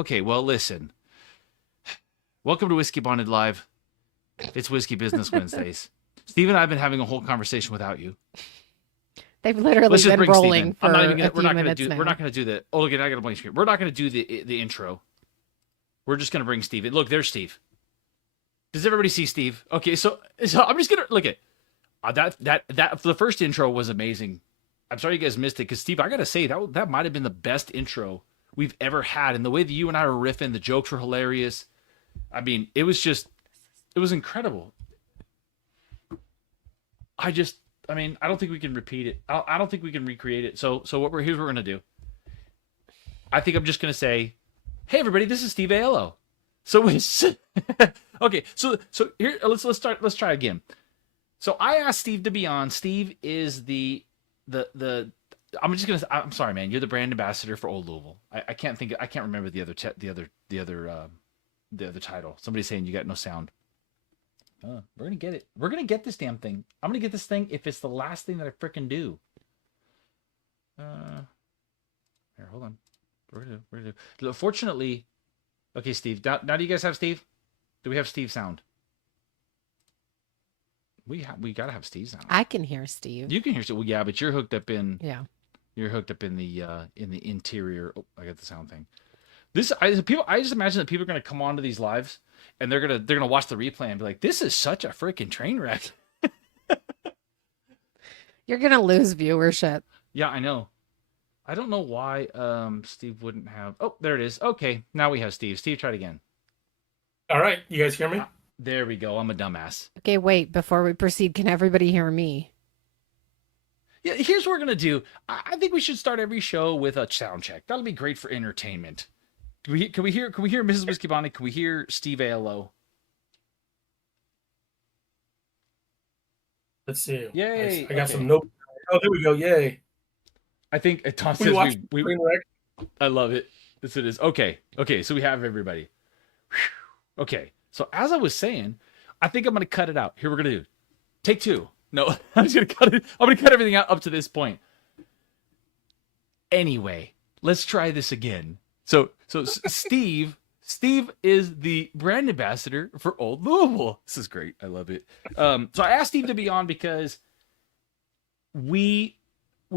Okay, well, listen. Welcome to Whiskey Bonded Live. It's Whiskey Business Wednesdays. Steve and I have been having a whole conversation without you. They've literally Let's just been bring Steve rolling in. I'm not for even a gonna. We're few not gonna minutes do. We're not now. gonna do the. Oh, look, I got a blank screen. We're not gonna do the intro. We're just gonna bring Steve in. Look, there's Steve. Does everybody see Steve? Okay, so I'm just gonna look at that. The first intro was amazing. I'm sorry you guys missed it because Steve, I gotta say that might have been the best intro we've ever had, and the way that you and I were riffing, the jokes were hilarious. I mean, it was incredible. I mean, I don't think we can repeat it. I don't think we can recreate it. So here's what we're gonna do. I think I'm just gonna say, hey everybody, this is Steve Aiello. So we, okay, so here let's try again. So I asked Steve to be on. Steve is the I'm sorry, man. You're the brand ambassador for Old Louisville. I can't remember the other title. Somebody's saying you got no sound. We're gonna get it. We're gonna get this damn thing. I'm gonna get this thing if it's the last thing that I frickin' do. Here, hold on. We're gonna do. Fortunately, okay, Steve. Now do you guys have Steve? Do we have Steve sound? We gotta have Steve sound. I can hear Steve. You can hear Steve. Well, yeah, but you're hooked up in. Yeah. You're hooked up in the interior. Oh, I got the sound thing. I just imagine that people are gonna come onto these lives and they're gonna watch the replay and be like, "This is such a freaking train wreck." You're going to lose viewership. Yeah, I know. I don't know why Steve wouldn't have. Oh, there it is. Okay, now we have Steve. Steve, try it again. All right, you guys hear me? There we go. I'm a dumbass. Okay, wait. Before we proceed, can everybody hear me? Yeah, here's what we're gonna do. I think we should start every show with a sound check. That'll be great for entertainment. Can we hear Mrs. Whiskey Bonnie? Can we hear Steve Aiello? Let's see. Yay! I got Okay. some notes. Oh, there we go. Yay. I think Tom We says watched we train wreck. I love it. This it is. Okay. So we have everybody. Whew. Okay. So as I was saying, I think I'm gonna cut it out. Here we're gonna do. Take two. No, I'm just gonna cut it. I'm gonna cut everything out up to this point. Anyway, let's try this again. So Steve is the brand ambassador for Old Louisville. This is great. I love it. So I asked Steve to be on because we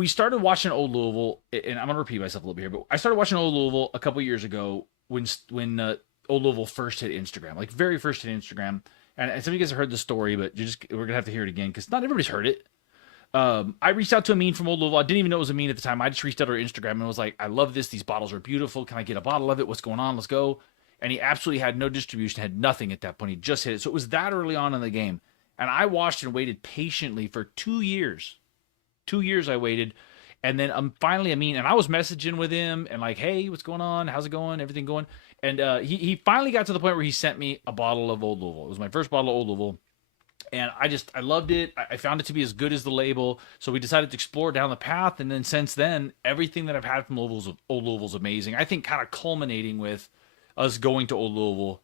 started watching Old Louisville, and I'm gonna repeat myself a little bit here, but I started watching Old Louisville a couple years ago when Old Louisville first hit Instagram, like very first hit Instagram. And some of you guys have heard the story, but we're gonna have to hear it again because not everybody's heard it. I reached out to a mean from Old Louisville. I didn't even know it was a mean at the time. I just reached out to her Instagram and was like, "I love this. These bottles are beautiful. Can I get a bottle of it? What's going on? Let's go." And he absolutely had no distribution, had nothing at that point. He just hit it, so it was that early on in the game. And I watched and waited patiently for 2 years. 2 years I waited, and then finally I mean, and I was messaging with him and like, "Hey, what's going on? How's it going? Everything going?" And he finally got to the point where he sent me a bottle of Old Louisville. It was my first bottle of Old Louisville. And I loved it. I found it to be as good as the label. So we decided to explore down the path. And then since then, everything that I've had from Old Louisville's amazing. I think kind of culminating with us going to Old Louisville,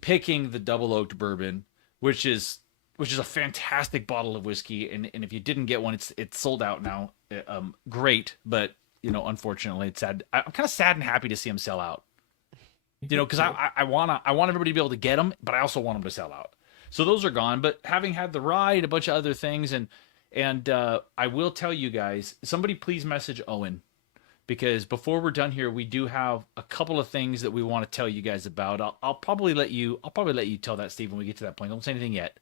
picking the double oaked bourbon, which is a fantastic bottle of whiskey. And if you didn't get one, it's sold out now. Great, but unfortunately, it's sad. I'm kind of sad and happy to see them sell out. Because I want everybody to be able to get them, but I also want them to sell out. So those are gone. But having had the ride, a bunch of other things, and I will tell you guys, somebody please message Owen, because before we're done here, we do have a couple of things that we want to tell you guys about. I'll probably let you tell that, Steve, when we get to that point. Don't say anything yet.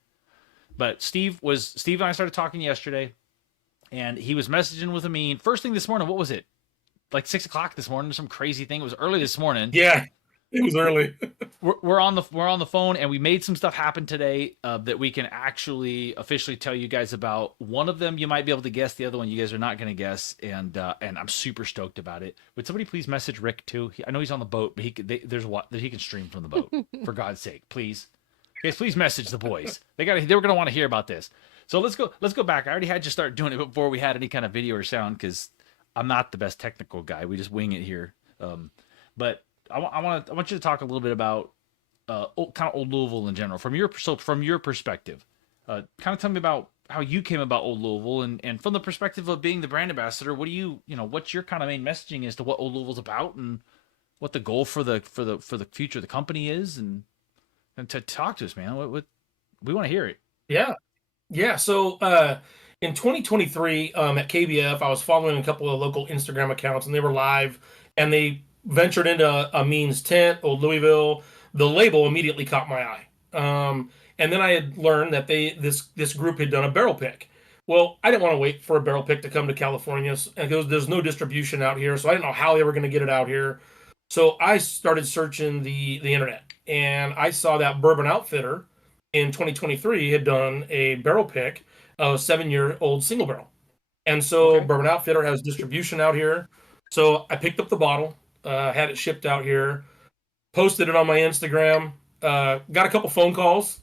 But Steve and I started talking yesterday, and he was messaging with me. First thing this morning, what was it? Like 6 o'clock this morning, some crazy thing. It was early this morning. Yeah, it was early. we're on the phone, and we made some stuff happen today that we can actually officially tell you guys about. One of them you might be able to guess. The other one you guys are not going to guess, and I'm super stoked about it. Would somebody please message Rick too? I know he's on the boat, but there's what that he can stream from the boat. For God's sake, please. Guys, please message the boys. They were going to want to hear about this. So let's go back. I already had you start doing it before we had any kind of video or sound, because I'm not the best technical guy. We just wing it here. But I want you to talk a little bit about kind of Old Louisville in general from your perspective. Kind of tell me about how you came about Old Louisville, and from the perspective of being the brand ambassador, what's your kind of main messaging as to what Old Louisville's about, and what the goal for the future of the company is, and to talk to us, man. What we want to hear it. Yeah. Yeah. So in 2023 at KBF, I was following a couple of local Instagram accounts, and they were live, and they ventured into a Means tent, Old Louisville. The label immediately caught my eye. And then I had learned that this group had done a barrel pick. Well, I didn't want to wait for a barrel pick to come to California, because there's no distribution out here, so I didn't know how they were going to get it out here. So I started searching the internet, and I saw that Bourbon Outfitter in 2023 had done a barrel pick of a 7-year-old single barrel. And so Okay. Bourbon Outfitter has distribution out here. So I picked up the bottle, had it shipped out here, posted it on my Instagram, got a couple phone calls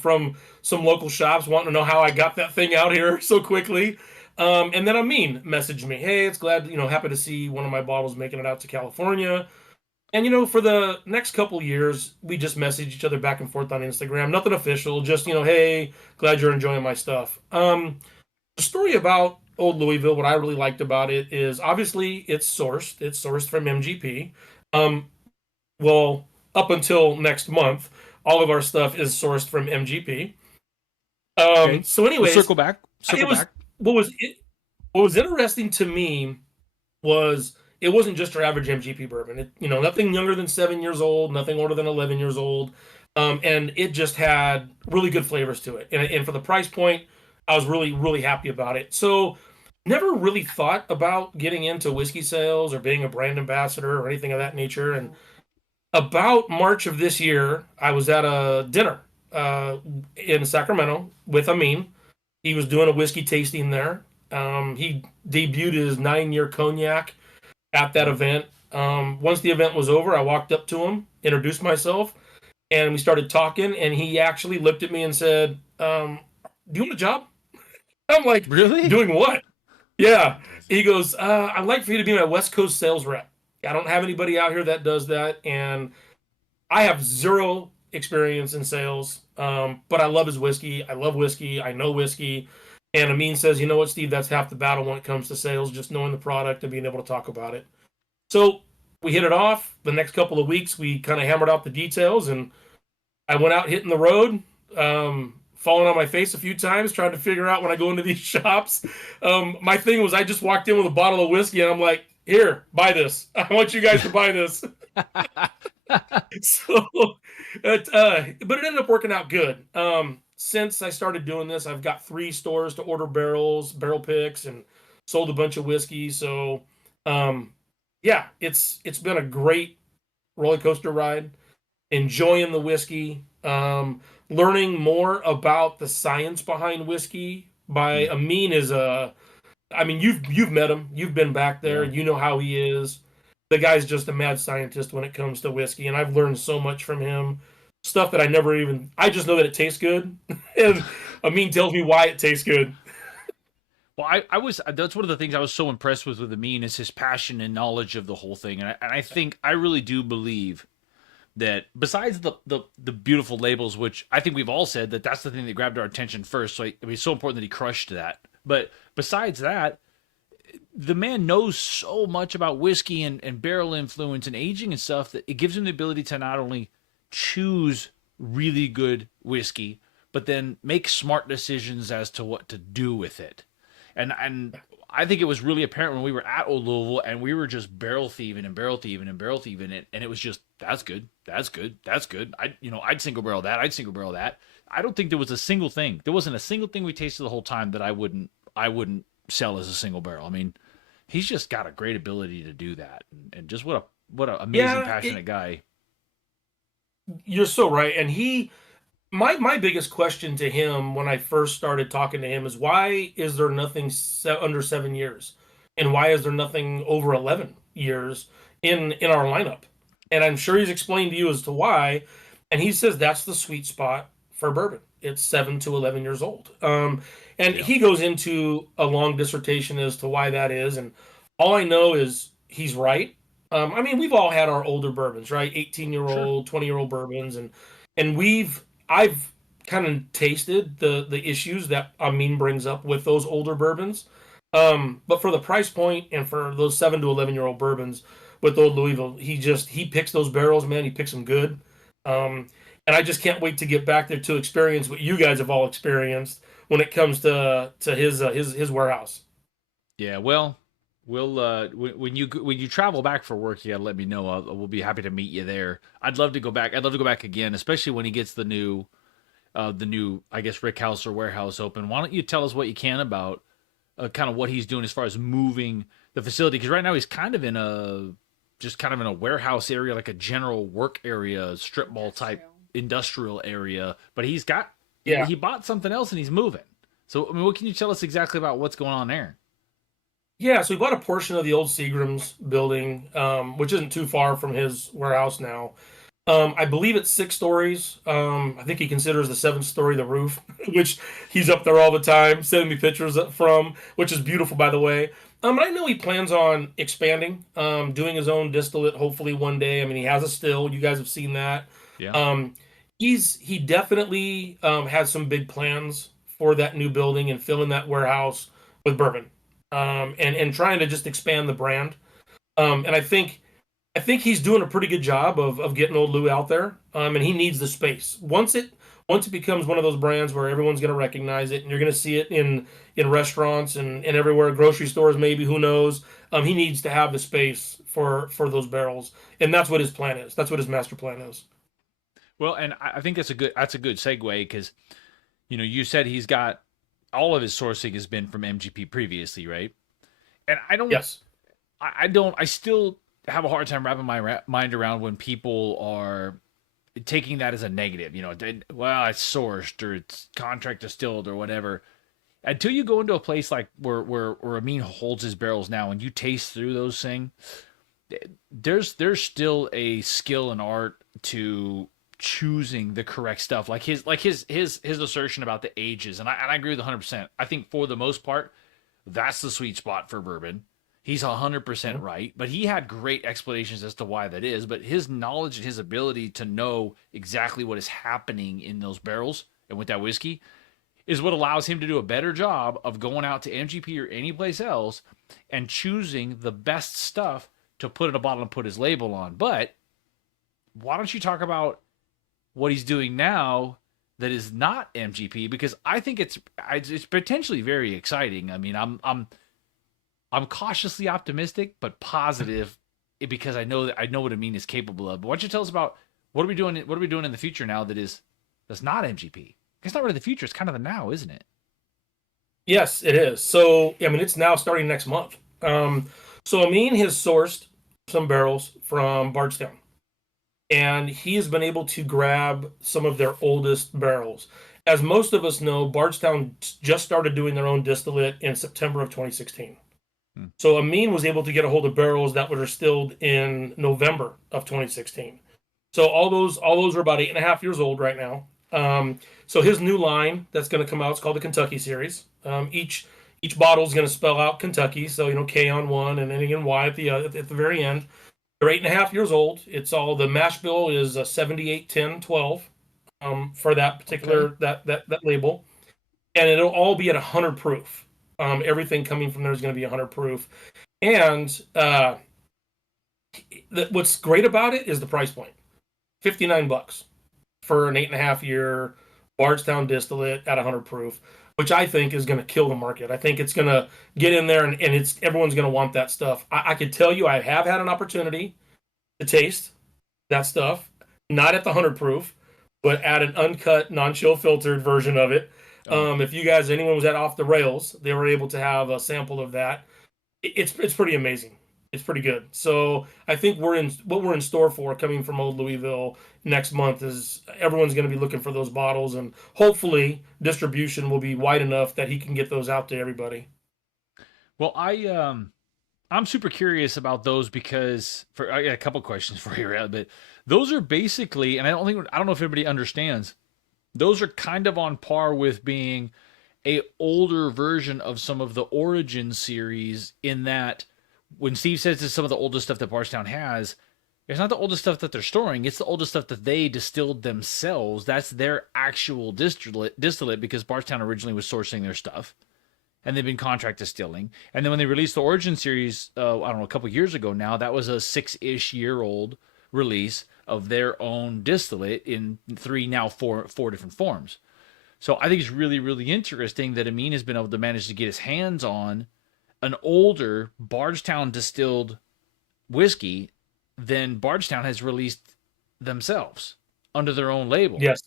from some local shops wanting to know how I got that thing out here so quickly. And then Amin messaged me, hey, it's glad, happy to see one of my bottles making it out to California. And, for the next couple years, we just message each other back and forth on Instagram. Nothing official, just, hey, glad you're enjoying my stuff. The story about Old Louisville, what I really liked about it is obviously it's sourced. It's sourced from MGP. Well, up until next month, all of our stuff is sourced from MGP. Okay. So anyways, We'll circle back. What was interesting to me was it wasn't just your average MGP bourbon. Nothing younger than 7 years old, nothing older than 11 years old. And it just had really good flavors to it. And for the price point, I was really, really happy about it. So never really thought about getting into whiskey sales or being a brand ambassador or anything of that nature. And about March of this year, I was at a dinner in Sacramento with Amin. He was doing a whiskey tasting there. He debuted his 9-year cognac at that event. Once the event was over, I walked up to him, introduced myself, and we started talking, and he actually looked at me and said, do you want a job? I'm like, really? Doing what? Yeah. He goes, I'd like for you to be my West Coast sales rep. I don't have anybody out here that does that, and I have zero experience in sales, but I love his whiskey. I love whiskey. I know whiskey. And Amin says, you know what, Steve, that's half the battle when it comes to sales, just knowing the product and being able to talk about it. So we hit it off. The next couple of weeks, we kind of hammered out the details, and I went out hitting the road, falling on my face a few times, trying to figure out when I go into these shops. My thing was I just walked in with a bottle of whiskey, and I'm like, here, buy this. I want you guys to buy this. So, but it ended up working out good. Since I started doing this, I've got 3 stores to order barrels, barrel picks, and sold a bunch of whiskey. So, yeah, it's been a great roller coaster ride. Enjoying the whiskey, learning more about the science behind whiskey. By Amin you've met him, you've been back there, Yeah. you know how he is. The guy's just a mad scientist when it comes to whiskey, and I've learned so much from him. Stuff that I just know that it tastes good, and Amin tells me why it tastes good. Well, that's one of the things I was so impressed with Amin is his passion and knowledge of the whole thing. And I think I really do believe that besides the beautiful labels, which I think we've all said that's the thing that grabbed our attention first. So it's so important that he crushed that. But besides that, the man knows so much about whiskey and barrel influence and aging and stuff that it gives him the ability to not only choose really good whiskey, but then make smart decisions as to what to do with it. And I think it was really apparent when we were at Old Louisville and we were just barrel thieving it, and it was just that's good. I'd single barrel that. I don't think there was a single thing. There wasn't a single thing we tasted the whole time that I wouldn't sell as a single barrel. I mean, he's just got a great ability to do that, and just what a amazing passionate guy. You're so right. And my biggest question to him when I first started talking to him is why is there nothing under 7 years, and why is there nothing over 11 years in our lineup? And I'm sure he's explained to you as to why. And he says that's the sweet spot for bourbon. It's 7 to 11 years old. He goes into a long dissertation as to why that is. And all I know is he's right. We've all had our older bourbons, right? 18-year-old, 20-year-old bourbons. And I've kind of tasted the issues that Amin brings up with those older bourbons. But for the price point and for those 7 to 11-year-old bourbons, with Old Louisville. He picks those barrels, man. He picks them good. And I just can't wait to get back there to experience what you guys have all experienced when it comes to his warehouse. Yeah, well, we'll when you travel back for work, you gotta let me know. We'll be happy to meet you there. I'd love to go back. I'd love to go back again, especially when he gets the new I guess rick house or warehouse open. Why don't you tell us what you can about kind of what he's doing as far as moving the facility? Because right now he's kind of in a warehouse area, like a general work area, strip mall type industrial area. But he bought something else and he's moving. So I mean, what can you tell us exactly about what's going on there? Yeah, so we bought a portion of the old Seagram's building, which isn't too far from his warehouse now. I believe it's 6 stories. I think he considers the 7th story the roof, which he's up there all the time, sending me pictures from, which is beautiful, by the way. And I know he plans on expanding, doing his own distillate, hopefully one day. I mean, he has a still. You guys have seen that. Yeah. He definitely has some big plans for that new building and filling that warehouse with bourbon, and trying to just expand the brand. And I think he's doing a pretty good job of getting Old Lou out there. And he needs the space. Once it becomes one of those brands where everyone's going to recognize it and you're going to see it in restaurants and everywhere, grocery stores, maybe, who knows. He needs to have the space for those barrels. And that's what his plan is. That's what his master plan is. Well, and I think that's a good segue because you said he's got all of his sourcing has been from MGP previously, right? And Yes. I still have a hard time wrapping my mind around when people are taking that as a negative. Well, it's sourced or it's contract distilled or whatever. Until you go into a place like where Amin holds his barrels now, and you taste through those things, there's still a skill and art to choosing the correct stuff. Like his assertion about the ages, and I agree with 100%. I think for the most part, that's the sweet spot for bourbon. He's 100% right, but he had great explanations as to why that is. But his knowledge and his ability to know exactly what is happening in those barrels and with that whiskey is what allows him to do a better job of going out to MGP or any place else and choosing the best stuff to put in a bottle and put his label on. But why don't you talk about what he's doing now that is not MGP? Because I think it's potentially very exciting. I mean, I'm cautiously optimistic, but positive because I know what Amin is capable of. But why don't you tell us about what are we doing in the future now that's not MGP? It's not really the future; it's kind of the now, isn't it? Yes, it is. So I mean, it's now starting next month. So Amin has sourced some barrels from Bardstown, and he has been able to grab some of their oldest barrels. As most of us know, Bardstown just started doing their own distillate in September of 2016. So Amin was able to get a hold of barrels that were distilled in November of 2016. So all those are about 8.5 years old right now. So his new line that's going to come out is called the Kentucky series. Each bottle is going to spell out Kentucky, so K on one and then again Y at the very end. They're 8.5 years old. It's all the mash bill is 781012 for that particular that label, and it'll all be at 100 proof. Everything coming from there is going to be 100 proof. And what's great about it is the price point. $59 for an 8.5 year Bardstown distillate at 100 proof, which I think is going to kill the market. I think it's going to get in there and everyone's going to want that stuff. I could tell you I have had an opportunity to taste that stuff, not at the 100 proof, but at an uncut, non-chill filtered version of it. If anyone was at Off the Rails, they were able to have a sample of that. It's pretty amazing. It's pretty good. So I think what we're in store for coming from Old Louisville next month is everyone's going to be looking for those bottles, and hopefully distribution will be wide enough that he can get those out to everybody. Well, I'm super curious about those because I got a couple questions for you, but those are basically, and I don't know if everybody understands. Those are kind of on par with being a older version of some of the Origin series in that when Steve says it's some of the oldest stuff that Bardstown has, it's not the oldest stuff that they're storing. It's the oldest stuff that they distilled themselves. That's their actual distillate because Bardstown originally was sourcing their stuff. and they've been contract distilling. And then when they released the Origin Series, I don't know, a couple years ago now, that was a 6-ish year old release of their own distillate in four different forms. So I think it's really, really interesting that Amin has been able to manage to get his hands on an older Bardstown distilled whiskey than Bardstown has released themselves under their own label. Yes.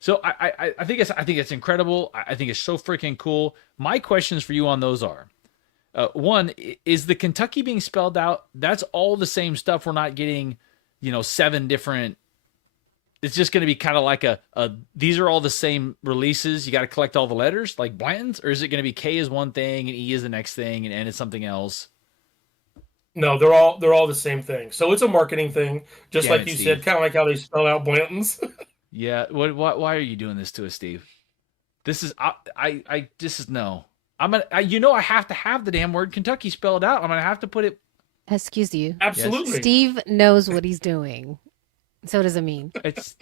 So I think it's incredible. I think it's so freaking cool. My questions for you on those are, one, is the Kentucky being spelled out? That's all the same stuff. We're not getting, 7 different. It's just going to be kind of like these are all the same releases. You got to collect all the letters like Blanton's, or is it going to be K is one thing and E is the next thing and N is something else? No, they're all the same thing. So it's a marketing thing, just Damn like it, you Steve. said, kind of like how they spell out Blanton's. Yeah. Why are you doing this to us, Steve? This is this is no. I have to have the damn word Kentucky spelled out. I'm gonna have to put it. Excuse you. Absolutely. Steve knows what he's doing. So does Amin. It's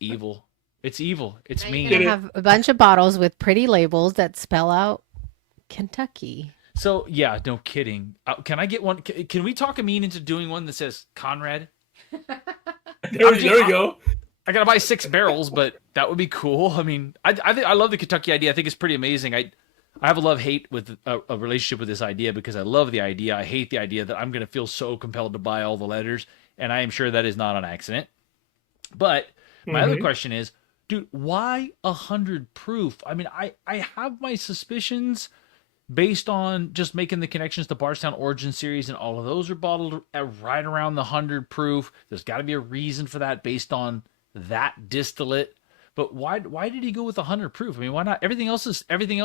evil. It's evil. It's Now mean. you're gonna have a bunch of bottles with pretty labels that spell out Kentucky. So yeah, no kidding. Can I get one? Can we talk Amin into doing one that says Conrad? There you go. I gotta buy 6 barrels, but that would be cool. I mean, I love the Kentucky idea. I think it's pretty amazing. I have a love-hate with a relationship with this idea because I love the idea. I hate the idea that I'm gonna feel so compelled to buy all the letters, and I am sure that is not an accident. But my other question is, dude, why 100 proof? I mean, I have my suspicions based on just making the connections to Bardstown Origin Series, and all of those are bottled at right around the 100 proof. There's got to be a reason for that based on that distillate. But why did he go with 100 proof? I mean, why not? Everything else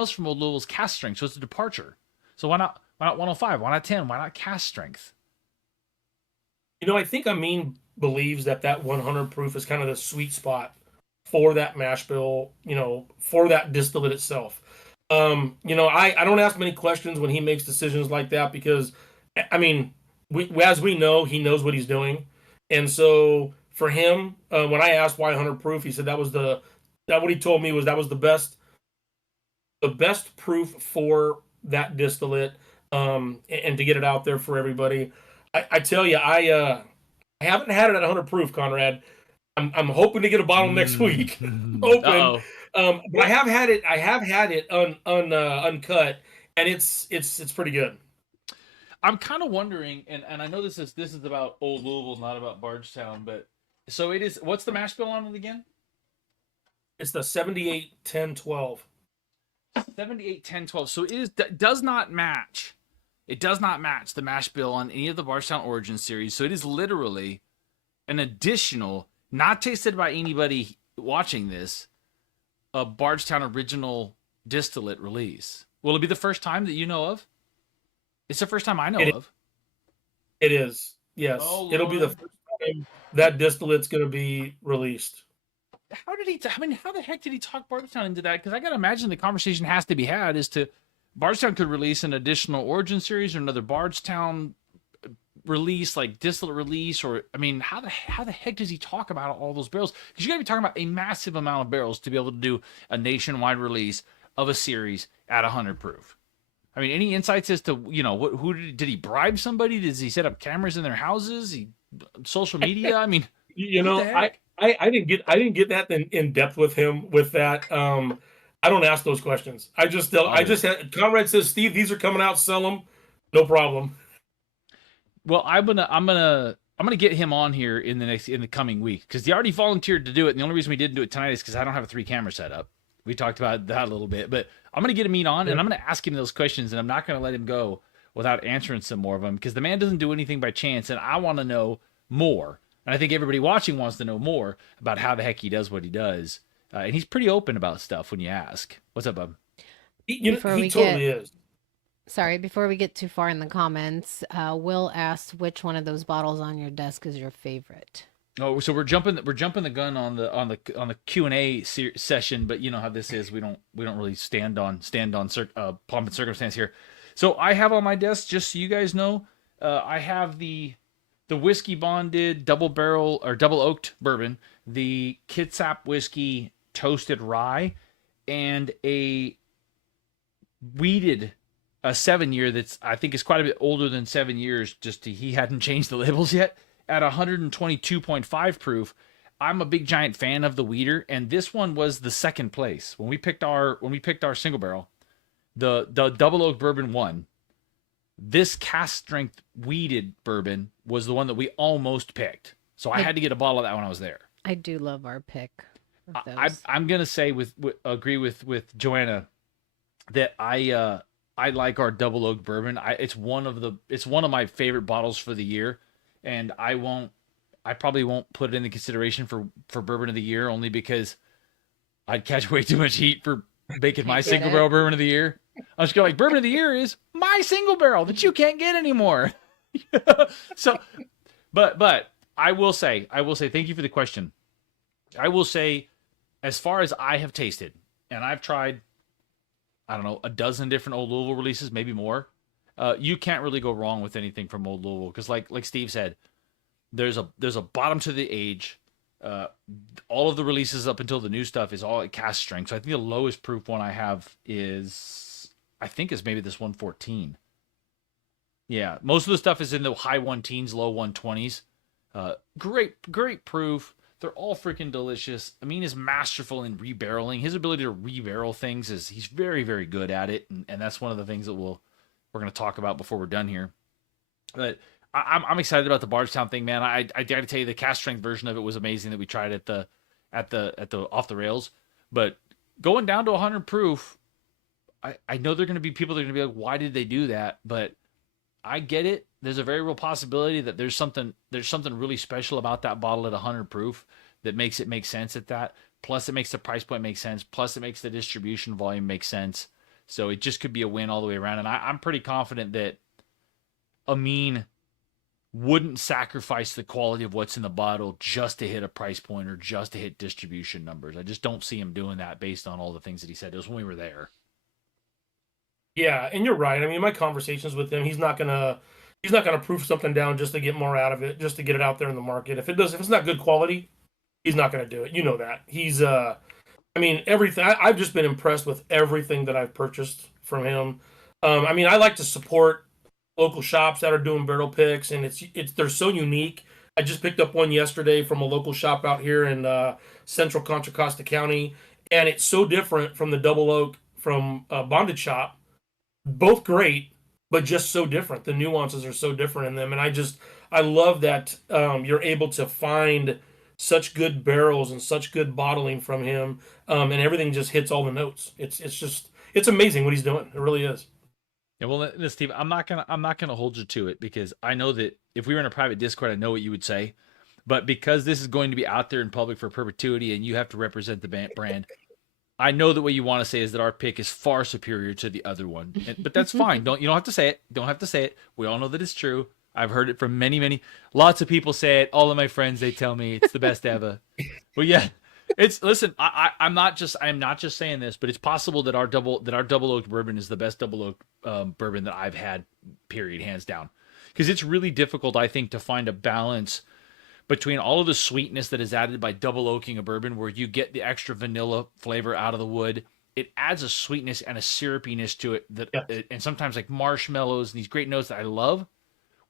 from Old Louisville's cast strength, so it's a departure. So why not 105? Why not 10? Why not cast strength? I think Amin believes that 100 proof is kind of the sweet spot for that mash bill, for that distillate itself. I don't ask many questions when he makes decisions like that because, I mean, as we know, he knows what he's doing. And so for him, when I asked why 100 proof, he said what he told me was that was the best proof for that distillate, and to get it out there for everybody. I tell you, I haven't had it at 100 proof, Conrad. I'm hoping to get a bottle next week. Hoping. But I have had it uncut, and it's pretty good. I'm kind of wondering, and I know this is about Old Louisville, not about Bardstown, but so it is. What's the mash bill on it again? It's the 78 10 12. 78 10 12. So it does not match. It does not match the mash bill on any of the Bardstown Origin Series. So it is literally an additional, not tasted by anybody watching this, a Bardstown original distillate release. Will it be the first time that you know of? It's the first time I know of. It is. Yes. Oh, it'll be the first time that distillate's going to be released. How the heck did he talk Bardstown into that? Because I got to imagine the conversation has to be had as to Bardstown could release an additional Origin Series or another Bardstown release, like distillate release, or I mean, how the heck does he talk about all those barrels? Because you got to be talking about a massive amount of barrels to be able to do a nationwide release of a series at 100 proof. I mean, any insights as to who did he bribe somebody? Did he set up cameras in their houses? Social media? I mean, I didn't get that in depth with him with that. I don't ask those questions. I just Conrad says, Steve, these are coming out, sell them, no problem. Well, I'm gonna get him on here in the coming week because he already volunteered to do it. And the only reason we didn't do it tonight is because I don't have a 3-camera setup. We talked about that a little bit, but I'm gonna get him on and I'm gonna ask him those questions, and I'm not gonna let him go without answering some more of them because the man doesn't do anything by chance, and I want to know more. And I think everybody watching wants to know more about how the heck he does what he does. And he's pretty open about stuff when you ask. What's up, bub? He totally is. Sorry, before we get too far in the comments, Will asked which one of those bottles on your desk is your favorite. Oh, so we're jumping the gun on the Q&A session, but you know how this is. We don't really stand on pomp and circumstance here. So I have on my desk, just so you guys know, I have the whiskey bonded double barrel or double oaked bourbon, the Kitsap whiskey toasted rye, and a weeded a 7-year that's I think is quite a bit older than 7 years. He hadn't changed the labels yet at 122.5 proof. I'm a big giant fan of the weeder, and this one was the second place when we picked our single barrel. The double oak bourbon won. This cast strength weeded bourbon was the one that we almost picked. So I had to get a bottle of that when I was there. I do love our pick of those. I'm gonna say agree with Joanna that I like our double oak bourbon. It's one of my favorite bottles for the year, and I probably won't put it in the consideration for bourbon of the year only because I'd catch way too much heat for making my single barrel bourbon of the year. I was going like bourbon of the year is my single barrel that you can't get anymore. So, but I will say thank you for the question. I will say, as far as I have tasted, and I've tried, I don't know, a dozen different Old Louisville releases, maybe more. You can't really go wrong with anything from Old Louisville because, like Steve said, there's a bottom to the age. All of the releases up until the new stuff is all at cast strength. So I think the lowest proof one I have is maybe this 114. Yeah, most of the stuff is in the high 110s, low 120s. Great proof. They're all freaking delicious. Amin is masterful in rebarreling. His ability to rebarrel things he's very, very good at it, and that's one of the things that we're going to talk about before we're done here. But I'm excited about the Bardstown thing, man. I got to tell you, the cast strength version of it was amazing that we tried at the off the rails. But going down to 100 proof, I know there are going to be people that are going to be like, why did they do that? But I get it. There's a very real possibility that there's something really special about that bottle at 100 proof that makes it make sense at that. Plus, it makes the price point make sense. Plus, it makes the distribution volume make sense. So it just could be a win all the way around. And I'm pretty confident that Amin wouldn't sacrifice the quality of what's in the bottle just to hit a price point or just to hit distribution numbers. I just don't see him doing that based on all the things that he said. It was when we were there. Yeah, and you're right. I mean, my conversations with him, he's not gonna proof something down just to get more out of it, just to get it out there in the market. If it's not good quality, he's not gonna do it. You know that. He's I mean, everything. I've just been impressed with everything that I've purchased from him. I mean, I like to support local shops that are doing barrel picks, and they're so unique. I just picked up one yesterday from a local shop out here in central Contra Costa County, and it's so different from the double oak from Bonded Shop. Both great, but just so different. The nuances are so different in them, and I love that you're able to find such good barrels and such good bottling from him, and everything just hits all the notes. It's amazing what he's doing. It really is. Yeah, well, Steve, I'm not gonna hold you to it because I know that if we were in a private Discord, I know what you would say, but because this is going to be out there in public for perpetuity, and you have to represent the brand, I know that what you want to say is that our pick is far superior to the other one, but that's fine. You don't have to say it. Don't have to say it. We all know that it's true. I've heard it from lots of people say it. All of my friends, they tell me it's the best ever. Well, yeah. Listen. I'm not just saying this, but it's possible that our double oak bourbon is the best double oak bourbon that I've had. Period, hands down. Because it's really difficult, I think, to find a balance between all of the sweetness that is added by double oaking a bourbon, where you get the extra vanilla flavor out of the wood. It adds a sweetness and a syrupiness to it and sometimes like marshmallows and these great notes that I love,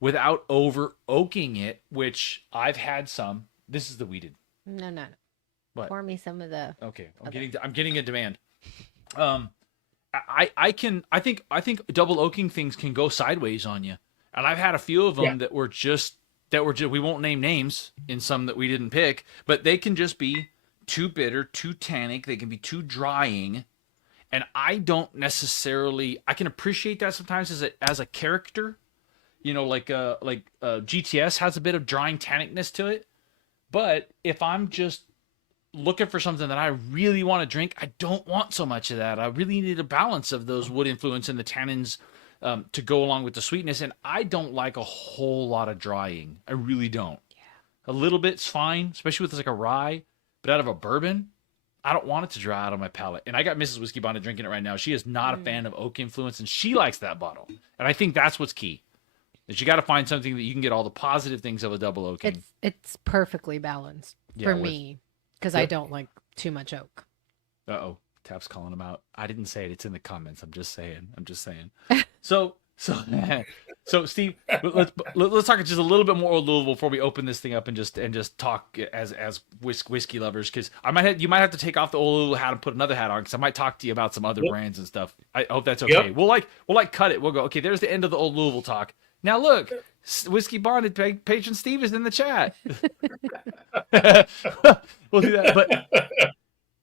without over oaking it, which I've had some. This is the weeded. No. What? Pour me some of the. Okay, I'm getting a demand. I think double oaking things can go sideways on you, and I've had a few of them that were just we won't name names in some that we didn't pick, but they can just be too bitter, too tannic. They can be too drying, and I don't necessarily. I can appreciate that sometimes as a character, like GTS has a bit of drying tannicness to it, but if I'm just looking for something that I really want to drink, I don't want so much of that. I really need a balance of those wood influence and the tannins to go along with the sweetness. And I don't like a whole lot of drying. I really don't. Yeah. A little bit's fine, especially with like a rye, but out of a bourbon, I don't want it to dry out on my palate. And I got Mrs. Whiskey Bonnet drinking it right now. She is not a fan of oak influence, and she likes that bottle. And I think that's what's key. Is you got to find something that you can get all the positive things of a double oaking. It's perfectly balanced for me. Because I don't like too much oak. Uh-oh. Tap's calling him out. I didn't say it. It's in the comments. I'm just saying. So Steve, let's talk just a little bit more Old Louisville before we open this thing up and just talk as whiskey lovers, because you might have to take off the Old Louisville hat and put another hat on, because I might talk to you about some other brands and stuff. I hope that's okay. Yep. We'll cut it. We'll go, okay, there's the end of the Old Louisville talk. Now look, Whiskey Bonded patron Steve is in the chat. We'll do that. But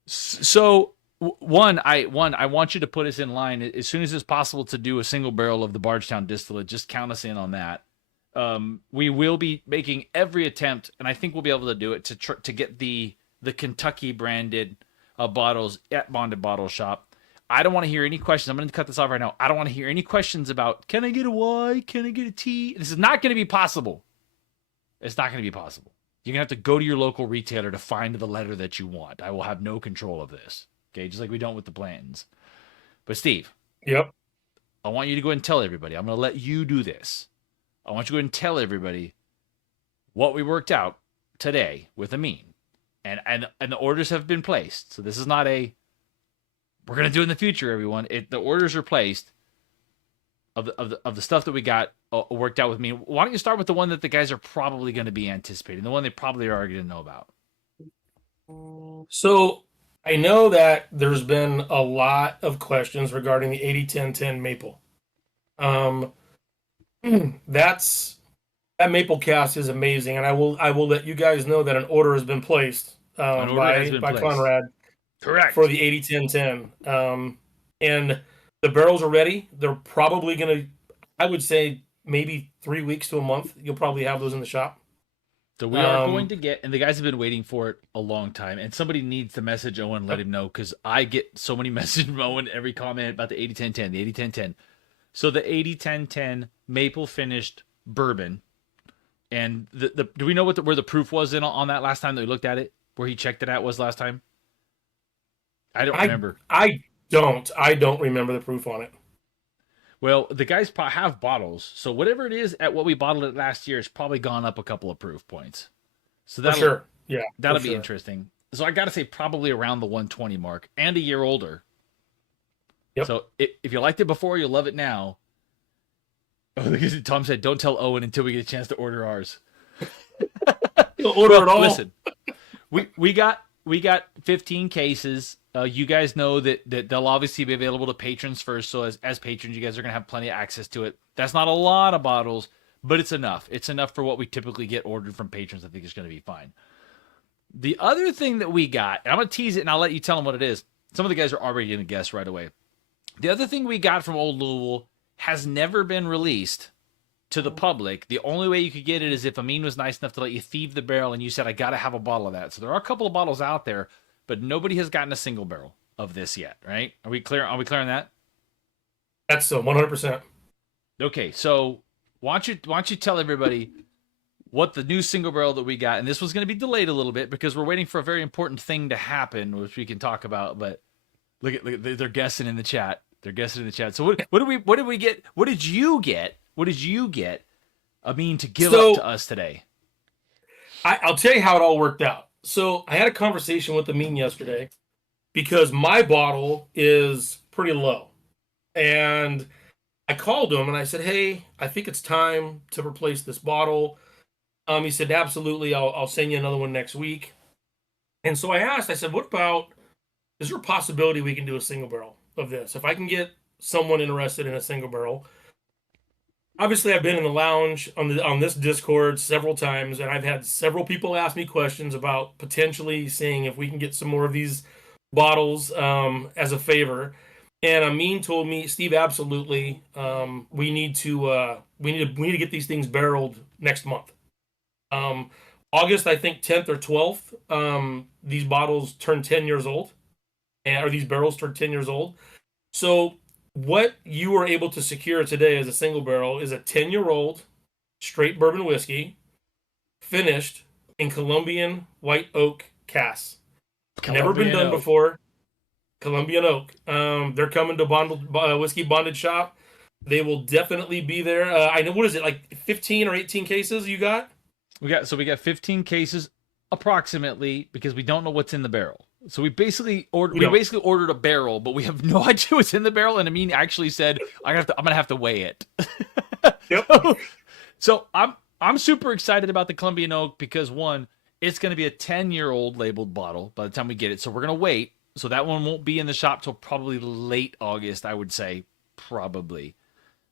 so one, I want you to put us in line as soon as it's possible to do a single barrel of the Bardstown distillate. Just count us in on that. We will be making every attempt, and I think we'll be able to do it to get the Kentucky branded bottles at Bonded Bottle Shop. I don't want to hear any questions. I'm going to cut this off right now. I don't want to hear any questions about, can I get a Y? Can I get a T? This is not going to be possible. It's not going to be possible. You're going to have to go to your local retailer to find the letter that you want. I will have no control of this. Okay, just like we don't with the Blantons. But Steve. Yep. I want you to go ahead and tell everybody. I'm going to let you do this. I want you to go ahead and tell everybody what we worked out today with Amin. And the orders have been placed. So this is not a, we're going to do it in the future, everyone. The orders are placed of the stuff that we got worked out with me. Why don't you start with the one that the guys are probably going to be anticipating, the one they probably are already going to know about? So I know that there's been a lot of questions regarding the 80-10-10 maple. That maple cast is amazing, and I will let you guys know that an order has been placed by Conrad. Correct. For the 80-10-10. And the barrels are ready. They're probably going to, I would say, maybe 3 weeks to a month. You'll probably have those in the shop. So we are going to get, and the guys have been waiting for it a long time, and somebody needs to message Owen and let him know, because I get so many messages from Owen every comment about the 80-10-10, the 80-10-10. So the 80-10-10 maple finished bourbon, and do we know where the proof was on that last time that we looked at it? Where he checked it at was last time? I don't remember. I don't remember the proof on it. Well, the guys have bottles, so whatever it is at what we bottled it last year has probably gone up a couple of proof points. So that'll, sure. Yeah, that'll be interesting. So I got to say probably around the 120 mark and a year older. Yep. So if you liked it before, you'll love it now. Oh, Tom said, "Don't tell Owen until we get a chance to order ours." You'll order it all. Listen, we got 15 cases. You guys know that they'll obviously be available to patrons first. So as patrons, you guys are going to have plenty of access to it. That's not a lot of bottles, but it's enough. It's enough for what we typically get ordered from patrons. I think it's going to be fine. The other thing that we got, and I'm going to tease it and I'll let you tell them what it is. Some of the guys are already going to guess right away. The other thing we got from Old Louisville has never been released to the public. The only way you could get it is if Amin was nice enough to let you thieve the barrel and you said, I got to have a bottle of that. So there are a couple of bottles out there, but nobody has gotten a single barrel of this yet, right? Are we clear on that? That's 100%. Okay, so why don't you tell everybody what the new single barrel that we got, and this was going to be delayed a little bit because we're waiting for a very important thing to happen, which we can talk about, but look at they're guessing in the chat. They're guessing in the chat. So what did we get? What did you get? What did you get, Amin, to give up to us today? I'll tell you how it all worked out. So I had a conversation with Amin yesterday because my bottle is pretty low. And I called him and I said, hey, I think it's time to replace this bottle. He said, absolutely, I'll send you another one next week. And so I said, what about, is there a possibility we can do a single barrel of this? If I can get someone interested in a single barrel. Obviously, I've been in the lounge on this Discord several times, and I've had several people ask me questions about potentially seeing if we can get some more of these bottles as a favor. And Amin told me, Steve, absolutely, we need to get these things barreled next month. August, I think 10th or 12th, these bottles turn 10 years old, or these barrels turn 10 years old. So what you were able to secure today as a single barrel is a 10-year-old straight bourbon whiskey finished in Colombian white oak casks. Never been done before. Colombian oak. They're coming to Whiskey Bonded Shop. They will definitely be there. I know, what is it, like 15 or 18 cases you got? We got 15 cases approximately, because we don't know what's in the barrel. So we basically ordered. We We don't. basically ordered a barrel, but we have no idea what's in the barrel. And Amin actually said, I'm gonna have to weigh it." Yep. So I'm super excited about the Colombian Oak because one, it's gonna be a 10-year-old labeled bottle by the time we get it. So we're gonna wait. So that one won't be in the shop till probably late August, I would say, probably.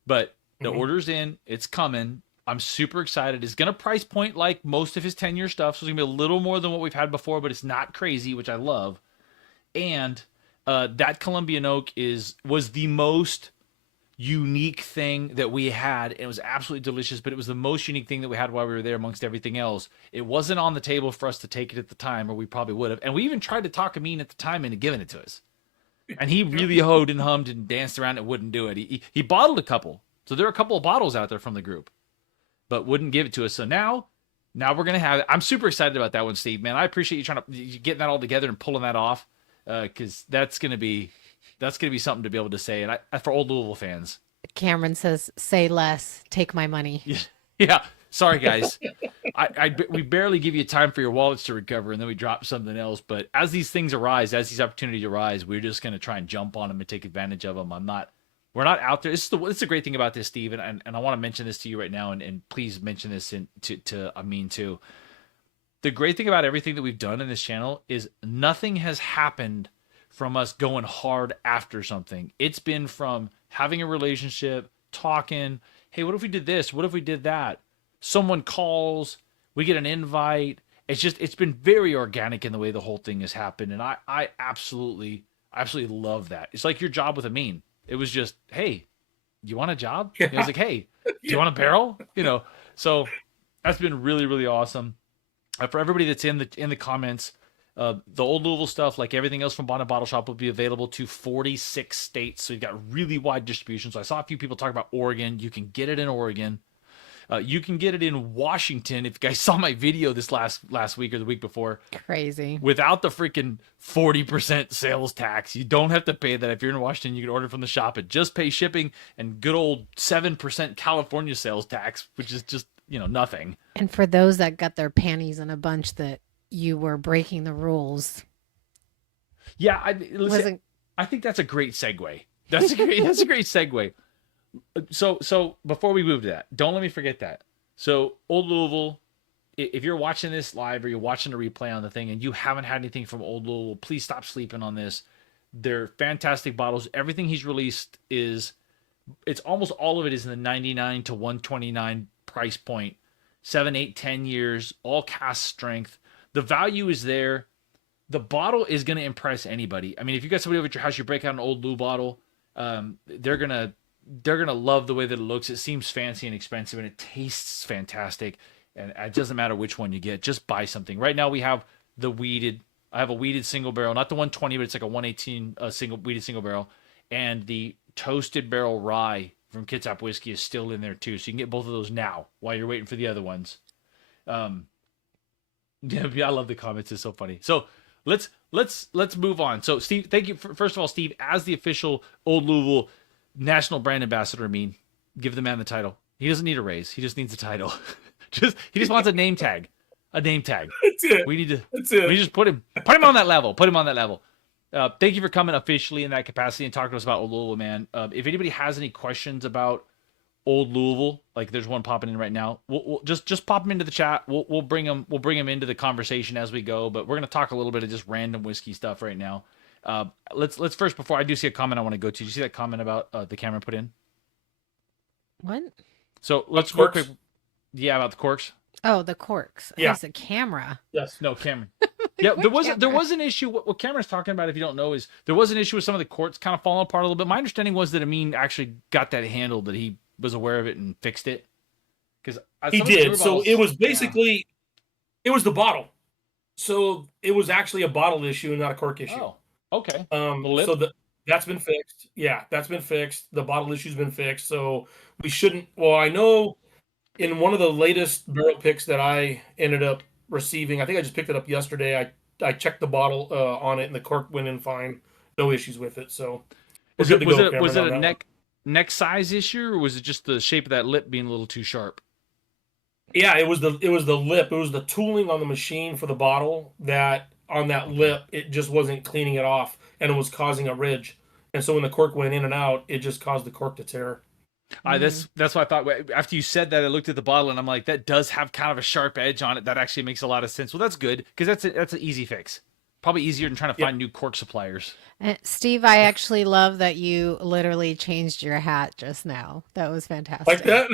But the Mhm. order's in. It's coming. I'm super excited. It's gonna price point like most of his 10-year stuff, so it's gonna be a little more than what we've had before, but it's not crazy, which I love. And that Colombian Oak was the most unique thing that we had. It was absolutely delicious, but it was the most unique thing that we had while we were there amongst everything else. It wasn't on the table for us to take it at the time, or we probably would have. And we even tried to talk Amin at the time into giving it to us. And he really hoed and hummed and danced around and wouldn't do it. He bottled a couple. So there are a couple of bottles out there from the group, but wouldn't give it to us. So now we're going to have it. I'm super excited about that one, Steve, man. I appreciate you getting that all together and pulling that off. Cause that's going to be something to be able to say. And for old Louisville fans, Cameron says, "Say less. Take my money." yeah, sorry guys. We barely give you time for your wallets to recover, and then we drop something else. But as these things arise, as these opportunities arise, we're just going to try and jump on them and take advantage of them. We're not out there. This is the great thing about this, Steve, and I want to mention this to you right now, and please mention this to Amin too. The great thing about everything that we've done in this channel is nothing has happened from us going hard after something. It's been from having a relationship, talking, hey, what if we did this? What if we did that? Someone calls, we get an invite. It's been very organic in the way the whole thing has happened. And I absolutely love that. It's like your job with Amin. It was just, hey, you want a job? Yeah. I was like, hey, do you want a barrel? So that's been really, really awesome. For everybody that's in the comments, the old Louisville stuff, like everything else from Bond and Bottle Shop, will be available to 46 states. So you've got really wide distribution. So I saw a few people talk about Oregon. You can get it in Oregon. You can get it in Washington. If you guys saw my video this last week or the week before, Crazy. without the freaking 40% sales tax, you don't have to pay that. If you're in Washington, you can order from the shop and just pay shipping and good old 7% California sales tax, which is just, nothing. And for those that got their panties in a bunch that you were breaking the rules. Yeah, I think that's a great segue. That's a great segue. So before we move to that, don't let me forget that. So Old Louisville, if you're watching this live or you're watching a replay on the thing and you haven't had anything from Old Louisville, please stop sleeping on this. They're fantastic bottles. Everything he's released it's almost all of it is in the 99 to 129 price point. 7, 8, 10 years, all cast strength. The value is there. The bottle is going to impress anybody. I mean, if you got somebody over at your house, you break out an Old Lou bottle, they're gonna love the way that it looks. It seems fancy and expensive, and it tastes fantastic. And it doesn't matter which one you get. Just buy something. Right now, we have the weeded. I have a weeded single barrel, not the 120, but it's like a 118 weeded single barrel, and the toasted barrel rye from Kitsap Whiskey is still in there too. So you can get both of those now while you're waiting for the other ones. Yeah, I love the comments. It's so funny. So let's move on. So Steve, thank you. First of all, Steve, as the official Old Louisville national brand ambassador, give the man the title. He doesn't need a raise. He just needs a title. He just wants a name tag. A name tag. That's it. We need to. That's it. We just put him on that level. Put him on that level. Thank you for coming officially in that capacity and talking to us about Old Louisville, man. If anybody has any questions about Old Louisville, like there's one popping in right now, we'll just pop them into the chat. We'll bring them into the conversation as we go. But we're gonna talk a little bit of just random whiskey stuff right now. Let's first, before I do see a comment I want to go to. Did you see that comment about the camera put in? What? So let's corks? work. Yeah, about the corks. Oh, the corks. Yeah. Oh, it's a camera. Yes. No, Cameron. Yeah, there was an issue. What Cameron's talking about, if you don't know, is there was an issue with some of the corks kind of falling apart a little bit. My understanding was that Amin actually got that handled, that he was aware of it and fixed it. Because He did. So it was basically, it was the bottle. So it was actually a bottle issue and not a cork issue. Oh, okay. So that's been fixed. Yeah, that's been fixed. The bottle issue's been fixed. So we shouldn't. Well, I know in one of the latest barrel picks that I ended up receiving, I think I just picked it up yesterday. I checked the bottle on it, and the cork went in fine. No issues with it. So was it a neck size issue, or was it just the shape of that lip being a little too sharp? Yeah, it was the lip. It was the tooling on the machine for the bottle that on that lip, it just wasn't cleaning it off, and it was causing a ridge. And so when the cork went in and out, it just caused the cork to tear. That's what I thought. After you said that, I looked at the bottle and I'm like, that does have kind of a sharp edge on it. That actually makes a lot of sense. Well, that's good because that's an easy fix. Probably easier than trying to find new cork suppliers. Steve, I actually love that you literally changed your hat just now. That was fantastic. Like that?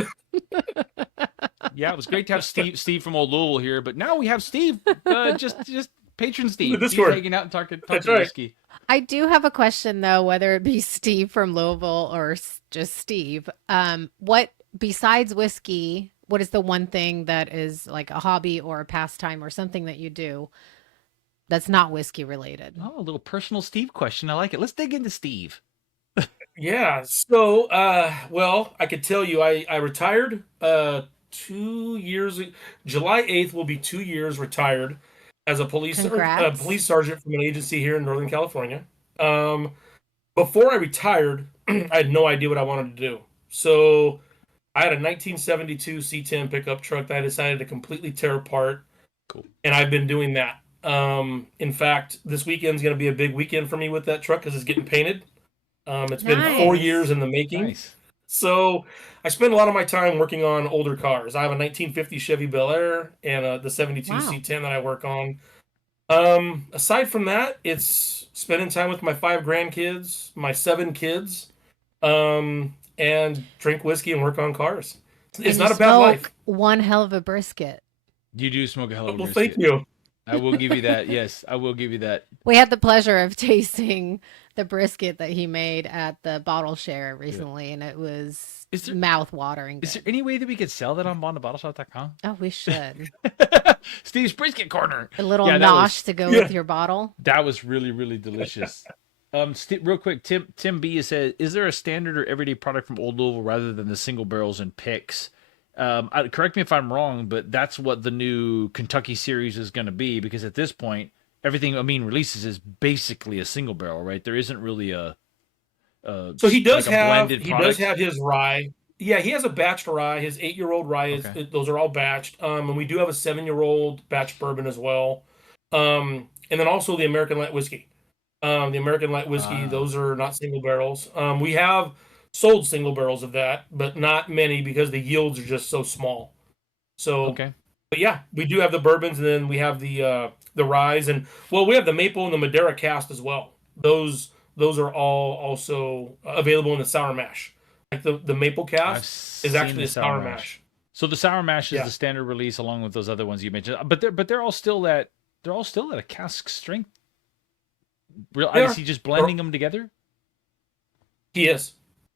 Yeah, it was great to have Steve from Old Louisville here, but now we have Steve, just patron Steve. The He's Discord. hanging out and talking That's right. whiskey. I do have a question though, whether it be Steve from Louisville or just Steve. What besides whiskey, what is the one thing that is like a hobby or a pastime or something that you do that's not whiskey related? Oh, a little personal Steve question. I like it. Let's dig into Steve. Yeah. So, well, I could tell you, I retired 2 years. July 8th will be 2 years retired as a police sergeant from an agency here in Northern California. Before I retired, I had no idea what I wanted to do. So I had a 1972 C10 pickup truck that I decided to completely tear apart. Cool. And I've been doing that. In fact, this weekend's going to be a big weekend for me with that truck because it's getting painted. It's been 4 years in the making. Nice. So I spend a lot of my time working on older cars. I have a 1950 Chevy Bel Air and the 72 C10 that I work on. Aside from that, it's spending time with my 5 grandkids, my 7 kids, and drink whiskey and work on cars. It's not a bad life. One hell of a brisket. You do smoke a hell of a Well, brisket. thank you. I will give you that. Yes, I will give you that. We had the pleasure of tasting the brisket that he made at the bottle share recently, and it was mouth-watering. Is there any way that we could sell that on bondabottleshop.com? Oh, we should. Steve's Brisket Corner. A little nosh to go with your bottle. That was really, really delicious. Real quick, Tim B said, is there a standard or everyday product from Old Louisville rather than the single barrels and picks? Correct me if I'm wrong, but that's what the new Kentucky series is going to be, because at this point, everything Amin releases is basically a single barrel, right? There isn't really so he does have product. His rye. Yeah, he has a batched rye. His 8-year-old rye is those are all batched. And we do have a 7-year-old batch bourbon as well. And then also the American Light Whiskey. The American Light Whiskey, those are not single barrels. We have sold single barrels of that, but not many because the yields are just so small. So, but yeah, we do have the bourbons, and then we have the ryes, and we have the maple and the Madeira cast as well. Those are all also available in the sour mash. Like the maple cast is actually a sour mash. So the sour mash is the standard release along with those other ones you mentioned, but they're all still at a cask strength. Is he just blending them together? He is.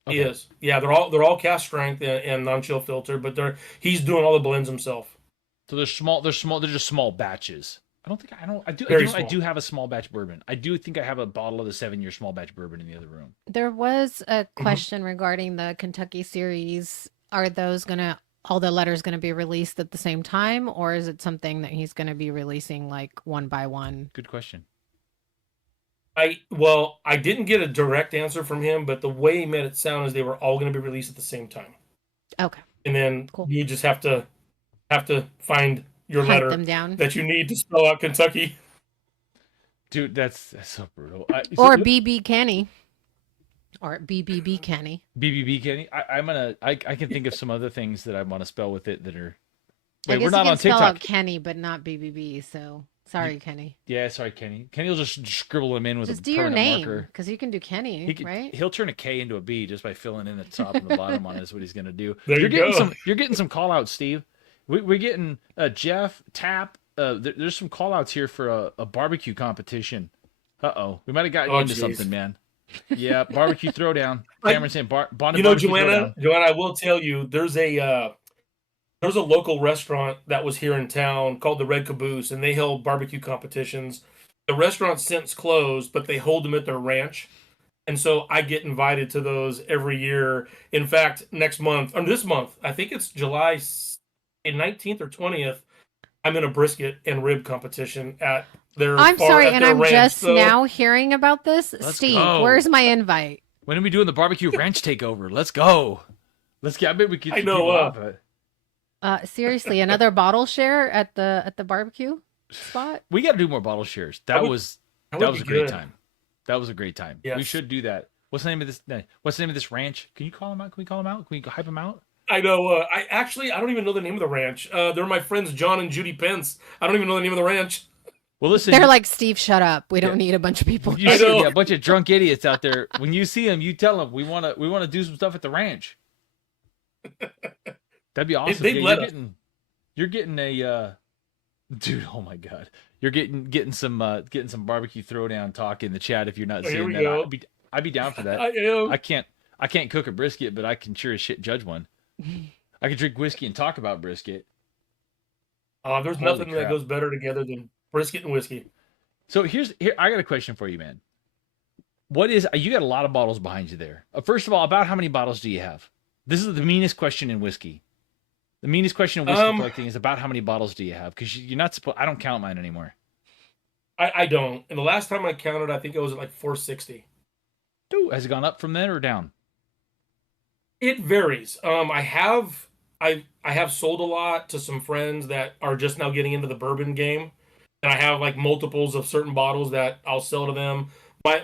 He is. Yeah, they're all cast strength and non-chill filter, but he's doing all the blends himself. So they're small. They're just small batches. I do have a small batch bourbon. I do think I have a bottle of the 7-year small batch bourbon in the other room. There was a question regarding the Kentucky series. Are those all the letters gonna be released at the same time, or is it something that he's gonna be releasing like one by one? Good question. I didn't get a direct answer from him, but the way he made it sound is they were all going to be released at the same time. Okay. And then you just have to find your letter that you need to spell out Kentucky. Dude, that's so brutal. Or BB Kenny. Or BBB Kenny. BBB Kenny. I can think of some other things that I want to spell with it that are. Wait, we're not on TikTok. Spell out Kenny, but not BBB. So sorry, Kenny. Yeah, sorry, Kenny. Kenny will just scribble him in with just a do your name marker. Because you can do Kenny, right? He'll turn a K into a B just by filling in the top and the bottom on it. Is what he's gonna do. There You're getting some call outs, Steve. We're getting Jeff Tap. There's some call outs here for a barbecue competition. We might have gotten into something, man. Yeah, barbecue throwdown. Cameron saying Joanna, I will tell you, there's a local restaurant that was here in town called the Red Caboose, and they held barbecue competitions. The restaurant's since closed, but they hold them at their ranch. And so I get invited to those every year. In fact, this month, I think it's July 19th or 20th, I'm in a brisket and rib competition at their I'm sorry, and I'm ranch. just now hearing about this. Steve, go. where's my invite? When are we doing the barbecue ranch takeover? Let's go. Let's get. I bet we could. Seriously, another bottle share at the barbecue. spot? We got to do more bottle shares. That That would was that that would was be a great good. time. That was a great time. We Yes. should do that. What's the name of this? What's the name of this ranch? Can you call them out? Can we call them out? Can we hype them out? I know. I don't even know the name of the ranch. They're my friends John and Judy Pence. I don't even know the name of the ranch. Well, listen. They're like, Steve, shut up. We don't Yeah. need a bunch of people. You I see know. a bunch of drunk idiots out there. When you see them, you tell them we wanna do some stuff at the ranch. That'd be awesome. They'd Yeah, let us. you're getting a dude. Oh my god, you're getting some barbecue throwdown talk in the chat. If you're not Here seeing we that, go. I'd be down for that. I am. I can't cook a brisket, but I can sure as shit judge one. I can drink whiskey and talk about brisket. There's Holy nothing that crap. goes better together than brisket and whiskey. So here I got a question for you, man. You got a lot of bottles behind you there. First of all, about how many bottles do you have? This is the meanest question in whiskey. The meanest question in whiskey collecting is about how many bottles do you have? Because you're not supposed. I don't count mine anymore. I don't. And the last time I counted, I think it was at like 460. Dude, has it gone up from there or down? It varies. I have sold a lot to some friends that are just now getting into the bourbon game, and I have like multiples of certain bottles that I'll sell to them. My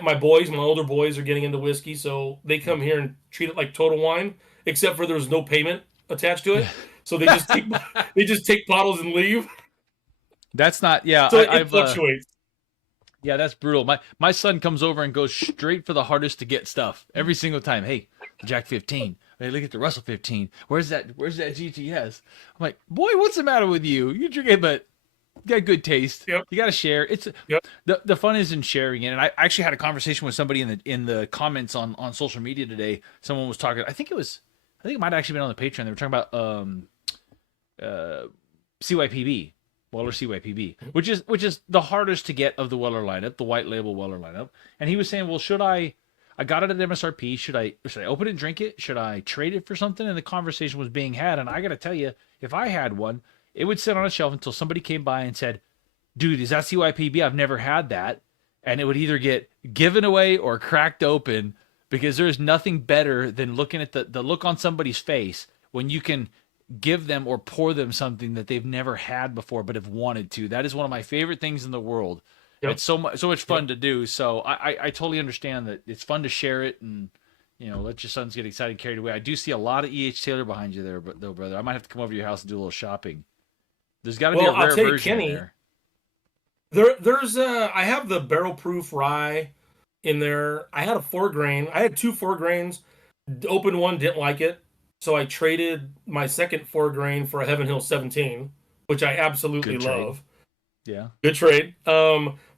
older boys are getting into whiskey, so they come here and treat it like Total Wine, except for there's no payment attached to it. So they just take bottles and leave. That's not. Yeah, So it I've fluctuates. yeah, that's brutal. My son comes over and goes straight for the hardest to get stuff every single time. Hey, Jack 15. Hey, look at the Russell 15. Where's that GTS? I'm like, boy, what's the matter with you? You drink it, but you got good taste. Yep. You got to share. It's Yep. the fun is in sharing it. And I actually had a conversation with somebody in the comments on social media today. Someone was talking. I think it might have actually been on the Patreon. They were talking about CYPB. Weller CYPB, which is the hardest to get of the Weller lineup, the white label Weller lineup. And he was saying, well, should I got it at MSRP. Should I open it and drink it? Should I trade it for something? And the conversation was being had. And I got to tell you, if I had one, it would sit on a shelf until somebody came by and said, dude, is that CYPB? I've never had that. And it would either get given away or cracked open, because there's nothing better than looking at the look on somebody's face when you can give them or pour them something that they've never had before but have wanted to. That is one of my favorite things in the world. Yep. It's so much fun to do. So I totally understand that it's fun to share it and let your sons get excited and carried away. I do see a lot of E.H. Taylor behind you there, though, brother. I might have to come over to your house and do a little shopping. There's got to be a rare I'll tell you, version Kenny, in there. I have the barrel proof rye in there. I had a 4-grain. I had 2 4-grains. Opened one, didn't like it. So I traded my second 4-grain for a Heaven Hill 17, which I absolutely Good trade. love. Yeah. Good trade.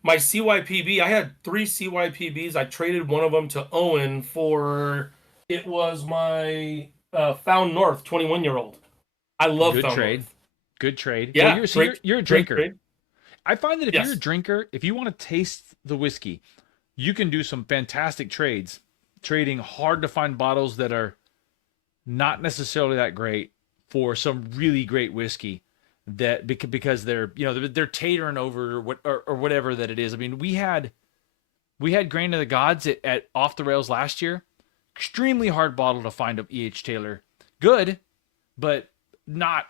My CYPB, I had 3 CYPBs. I traded one of them to Owen for, it was my Found North 21-year-old. I love Good Found trade. North. Good trade. Yeah, Well, you're a drinker. trade. I find that if Yes. you're a drinker, if you want to taste the whiskey, you can do some fantastic trades, trading hard to find bottles that are not necessarily that great for some really great whiskey that because they're they're tatering over or whatever that it is. I mean, we had Grain of the Gods at Off the Rails last year. Extremely hard bottle to find of E.H. Taylor. Good, but not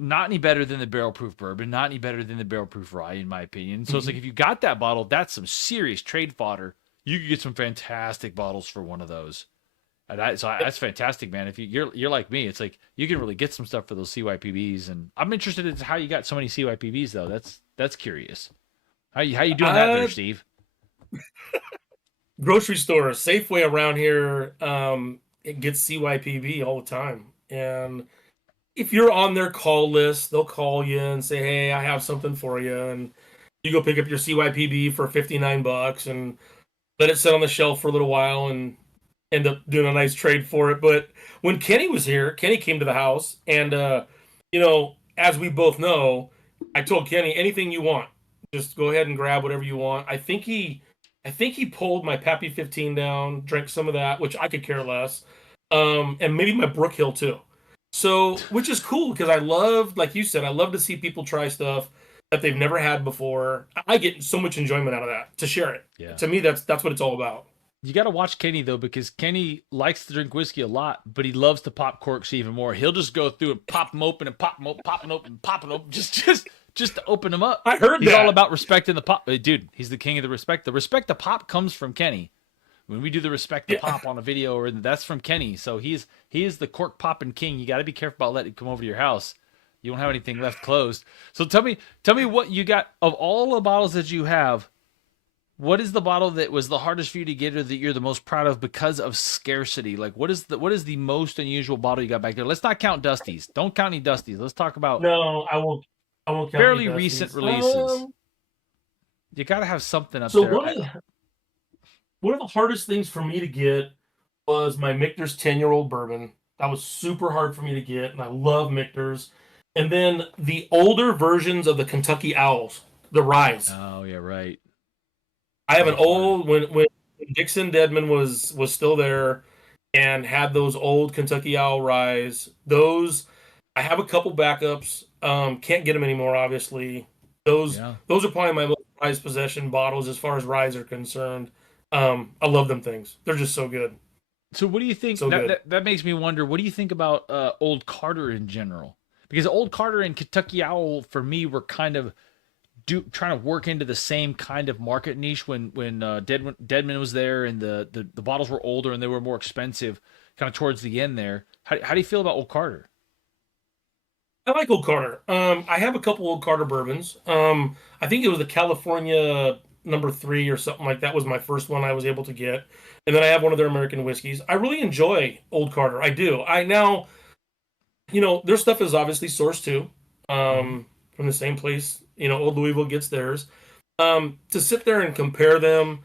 any better than the barrel proof bourbon, not any better than the barrel proof rye, in my opinion. So it's like, if you got that bottle, that's some serious trade fodder. You could get some fantastic bottles for one of those. And that's fantastic, man. If you're like me, it's like you can really get some stuff for those CYPBs. And I'm interested in how you got so many CYPBs though. That's curious. How you doing that there, Steve? Grocery store, Safeway around here, it gets CYPB all the time. And if you're on their call list, they'll call you and say, hey, I have something for you. And you go pick up your CYPB for $59 and let it sit on the shelf for a little while and end up doing a nice trade for it. But when Kenny was here, Kenny came to the house, and as we both know, I told Kenny, anything you want, just go ahead and grab whatever you want. I think he pulled my Pappy 15 down, drank some of that, which I could care less, and maybe my Brook Hill too. So, which is cool, because I love, like you said, I love to see people try stuff that they've never had before. I get so much enjoyment out of that, to share it. Yeah. To me, that's what it's all about. You got to watch Kenny though, because Kenny likes to drink whiskey a lot, but he loves to pop corks even more. He'll just go through and pop them open and pop them open, pop them open, pop them open, just just to open him up. I heard He's that. all about respecting the pop. Dude, he's the king of the respect. The respect the pop comes from Kenny. When we do the respect the pop on a video, or that's from Kenny. So he is the cork popping king. You got to be careful about letting it come over to your house. You don't have anything left closed. So tell me what you got of all the bottles that you have. What is the bottle that was the hardest for you to get, or that you're the most proud of because of scarcity? Like, what is the most unusual bottle you got back there? Let's not count Dusties. Don't count any Dusties. Let's talk about No, I won't. I won't count fairly any recent Dusties. releases. You got to have something up So there. one of the hardest things for me to get was my Michter's 10-year-old bourbon. That was super hard for me to get, and I love Michter's. And then the older versions of the Kentucky Owls, the Rise. Oh yeah, right. I have an old when Dixon Deadman was still there and had those old Kentucky Owl Rise. Those I have a couple backups. Can't get them anymore, obviously. Those are probably my most prized possession bottles as far as Rise are concerned. I love them things. They're just so good. So what do you think? So that makes me wonder. What do you think about Old Carter in general? Because Old Carter and Kentucky Owl for me were kind of trying to work into the same kind of market niche when Deadman was there, and the bottles were older and they were more expensive, kind of towards the end there. How do you feel about Old Carter? I like Old Carter. I have a couple Old Carter bourbons. I think it was the California #3 or something like that was my first one I was able to get. And then I have one of their American whiskeys. I really enjoy Old Carter. I do. I now, their stuff is obviously sourced too, from the same place. Old Louisville gets theirs. To sit there and compare them,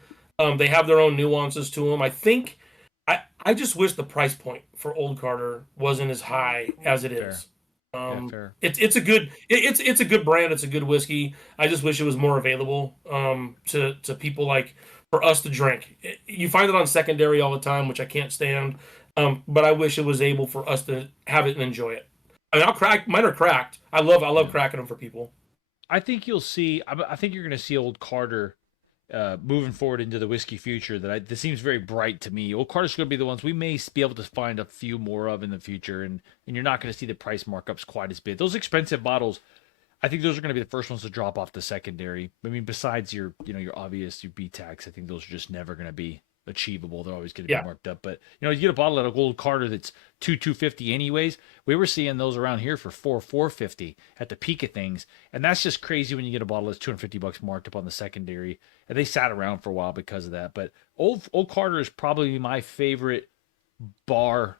they have their own nuances to them. I think, I just wish the price point for Old Carter wasn't as high as it is. Fair. It's a good brand. It's a good whiskey. I just wish it was more available to people, like for us to drink. You find it on secondary all the time, which I can't stand. But I wish it was able for us to have it and enjoy it. I mean, mine are cracked. I love cracking them for people. I think you'll see. I think you're going to see Old Carter moving forward into the whiskey future. This seems very bright to me. Old Carter's going to be the ones we may be able to find a few more of in the future, and you're not going to see the price markups quite as big. Those expensive bottles, I think those are going to be the first ones to drop off the secondary. I mean, besides your obvious B tax, I think those are just never going to be achievable. They're always going to be marked up. But you get a bottle of Old Carter that's $250 anyways. We were seeing those around here for $450 at the peak of things, and that's just crazy when you get a bottle that's $250 marked up on the secondary. And they sat around for a while because of that. But Old Carter is probably my favorite bar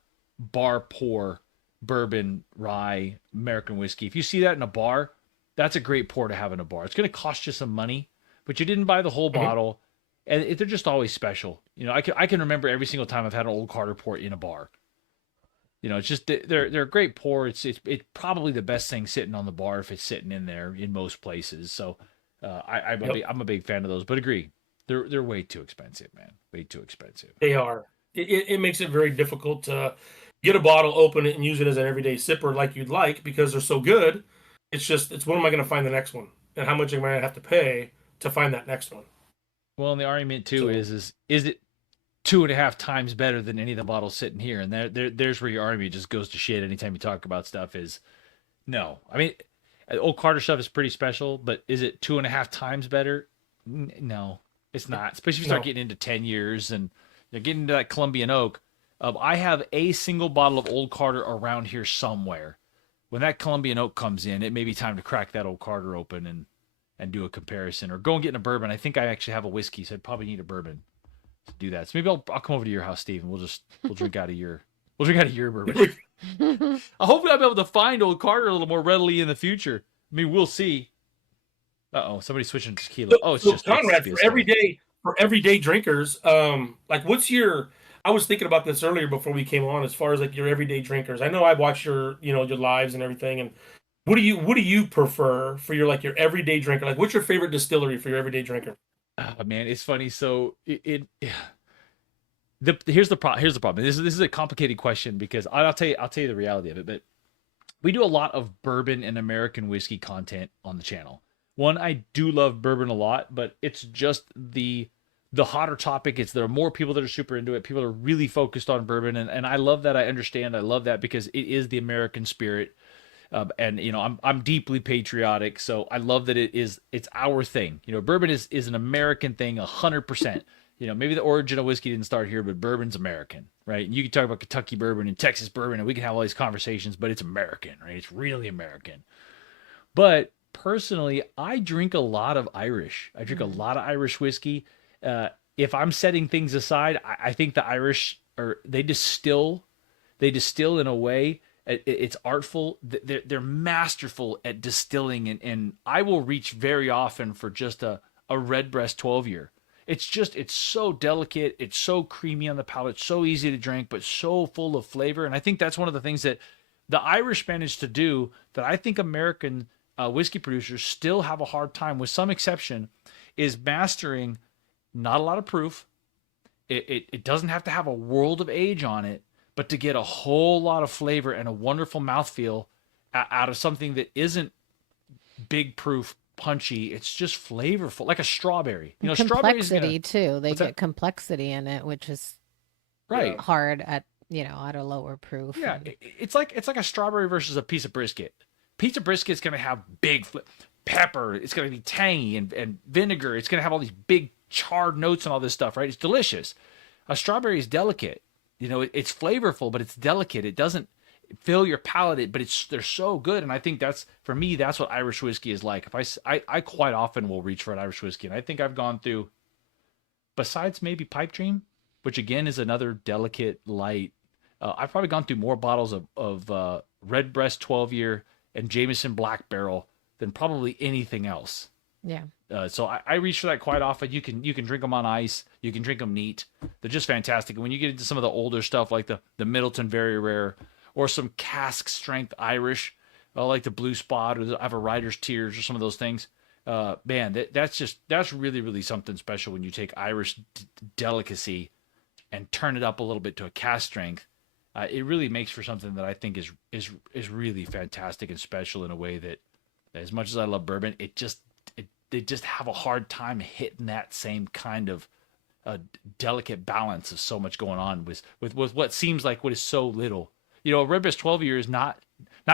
pour bourbon rye American whiskey. If you see that in a bar, that's a great pour to have in a bar. It's going to cost you some money, but you didn't buy the whole bottle. And they're just always special. I can remember every single time I've had an Old Carter pour in a bar. It's just they're a great pour. It's probably the best thing sitting on the bar if it's sitting in there in most places. So I'm a big fan of those. But agree, they're way too expensive, man. Way too expensive. They are. It makes it very difficult to get a bottle, open it, and use it as an everyday sipper like you'd like because they're so good. It's when am I going to find the next one, and how much am I going to have to pay to find that next one? Well, and the argument too is it 2.5 times better than any of the bottles sitting here? And there's where your argument just goes to shit anytime you talk about stuff. Is no, I mean, Old Carter stuff is pretty special, but is it 2.5 times better? No, it's not. Especially if you start getting into 10 years and getting into that Colombian oak. I have a single bottle of Old Carter around here somewhere. When that Colombian oak comes in, it may be time to crack that Old Carter open and do a comparison, or go and get in a bourbon. I think I actually have a whiskey, so I'd probably need a bourbon to do that. So maybe I'll come over to your house, Steve, and we'll drink out of your bourbon. Hopefully I'll be able to find Old Carter a little more readily in the future. I mean, we'll see. Somebody's switching to tequila. It's just Conrad, for everyday drinkers. What's your? I was thinking about this earlier before we came on, as far as like your everyday drinkers. I know I watch your lives and everything, and what do you prefer for your everyday drinker? Like, what's your favorite distillery for your everyday drinker? Oh, man, it's funny. So here's the problem. This is a complicated question because I'll tell you the reality of it. But we do a lot of bourbon and American whiskey content on the channel. One, I do love bourbon a lot, but it's just the hotter topic. There are more people that are super into it. People are really focused on bourbon, and I love that. I understand. I love that because it is the American spirit. And I'm deeply patriotic, so I love that it's our thing. Bourbon is an American thing, 100%. Maybe the origin of whiskey didn't start here, but bourbon's American, right? And you can talk about Kentucky bourbon and Texas bourbon, and we can have all these conversations, but it's American, right? It's really American. But personally, I drink a lot of Irish. I drink a lot of Irish whiskey. If I'm setting things aside, I think the Irish they distill in a way. It's artful. They're masterful at distilling, and I will reach very often for just a Redbreast 12-year. It's so delicate. It's so creamy on the palate, so easy to drink, but so full of flavor. And I think that's one of the things that the Irish managed to do that I think American whiskey producers still have a hard time, with some exception, is mastering not a lot of proof. It doesn't have to have a world of age on it, but to get a whole lot of flavor and a wonderful mouthfeel out of something that isn't big proof, punchy. It's just flavorful, like a strawberry. Complexity too. They What's get that? complexity in it, which is Right. hard at at a lower proof. Yeah, and- it's like a strawberry versus a piece of brisket. Piece of brisket's gonna have big pepper. It's gonna be tangy and vinegar. It's gonna have all these big charred notes and all this stuff, right? It's delicious. A strawberry is delicate. It's flavorful, but it's delicate. It doesn't fill your palate, but they're so good. And I think for me, that's what Irish whiskey is like. If I quite often will reach for an Irish whiskey, and I think I've gone through, besides maybe Pipe Dream, which again is another delicate, light. I've probably gone through more bottles of Redbreast 12-year and Jameson Black Barrel than probably anything else. yeah. So I reach for that quite often. You can drink them on ice. You can drink them neat. They're just fantastic. And when you get into some of the older stuff like the Middleton Very Rare, or some cask strength Irish, like the Blue Spot, or I have a Rider's Tears, or some of those things. Man, that's really, really something special when you take Irish delicacy and turn it up a little bit to a cask strength. It really makes for something that I think is really fantastic and special in a way that, as much as I love bourbon, they just have a hard time hitting that same kind of delicate balance of so much going on with what seems like what is so little. A Redbreast 12-year is not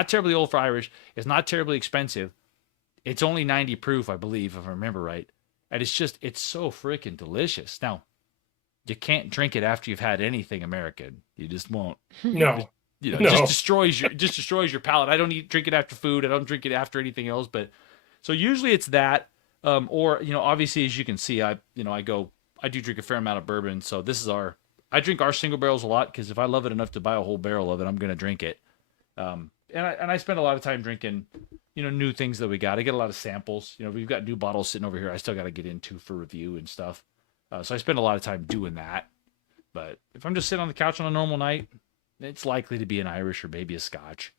terribly old for Irish. It's not terribly expensive. It's only 90 proof, I believe, if I remember right. And it's so freaking delicious. Now, you can't drink it after you've had anything American. You just won't. No. It No. just destroys your palate. I don't drink it after food. I don't drink it after anything else. But so usually it's that, or obviously, as you can see, I do drink a fair amount of bourbon. So I drink our single barrels a lot, because if I love it enough to buy a whole barrel of it, I'm gonna drink it. And I spend a lot of time drinking, new things that we got. I get a lot of samples. We've got new bottles sitting over here. I still got to get into for review and stuff. So I spend a lot of time doing that. But if I'm just sitting on the couch on a normal night, it's likely to be an Irish or maybe a Scotch.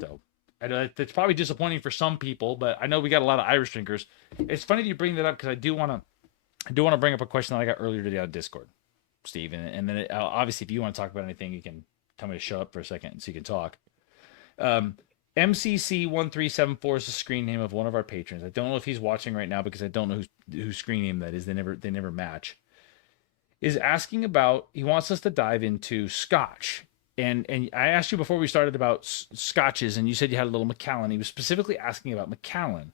So I know that's probably disappointing for some people, but I know we got a lot of Irish drinkers. It's funny that you bring that up, because I do want to bring up a question that I got earlier today on Discord, Steve, and then obviously if you want to talk about anything, you can tell me to shut up for a second so you can talk. MCC1374 is the screen name of one of our patrons. I don't know if he's watching right now, because I don't know whose screen name that is. They never match. Is asking about, he wants us to dive into Scotch. And I asked you before we started about Scotches, and you said you had a little Macallan. He was specifically asking about Macallan.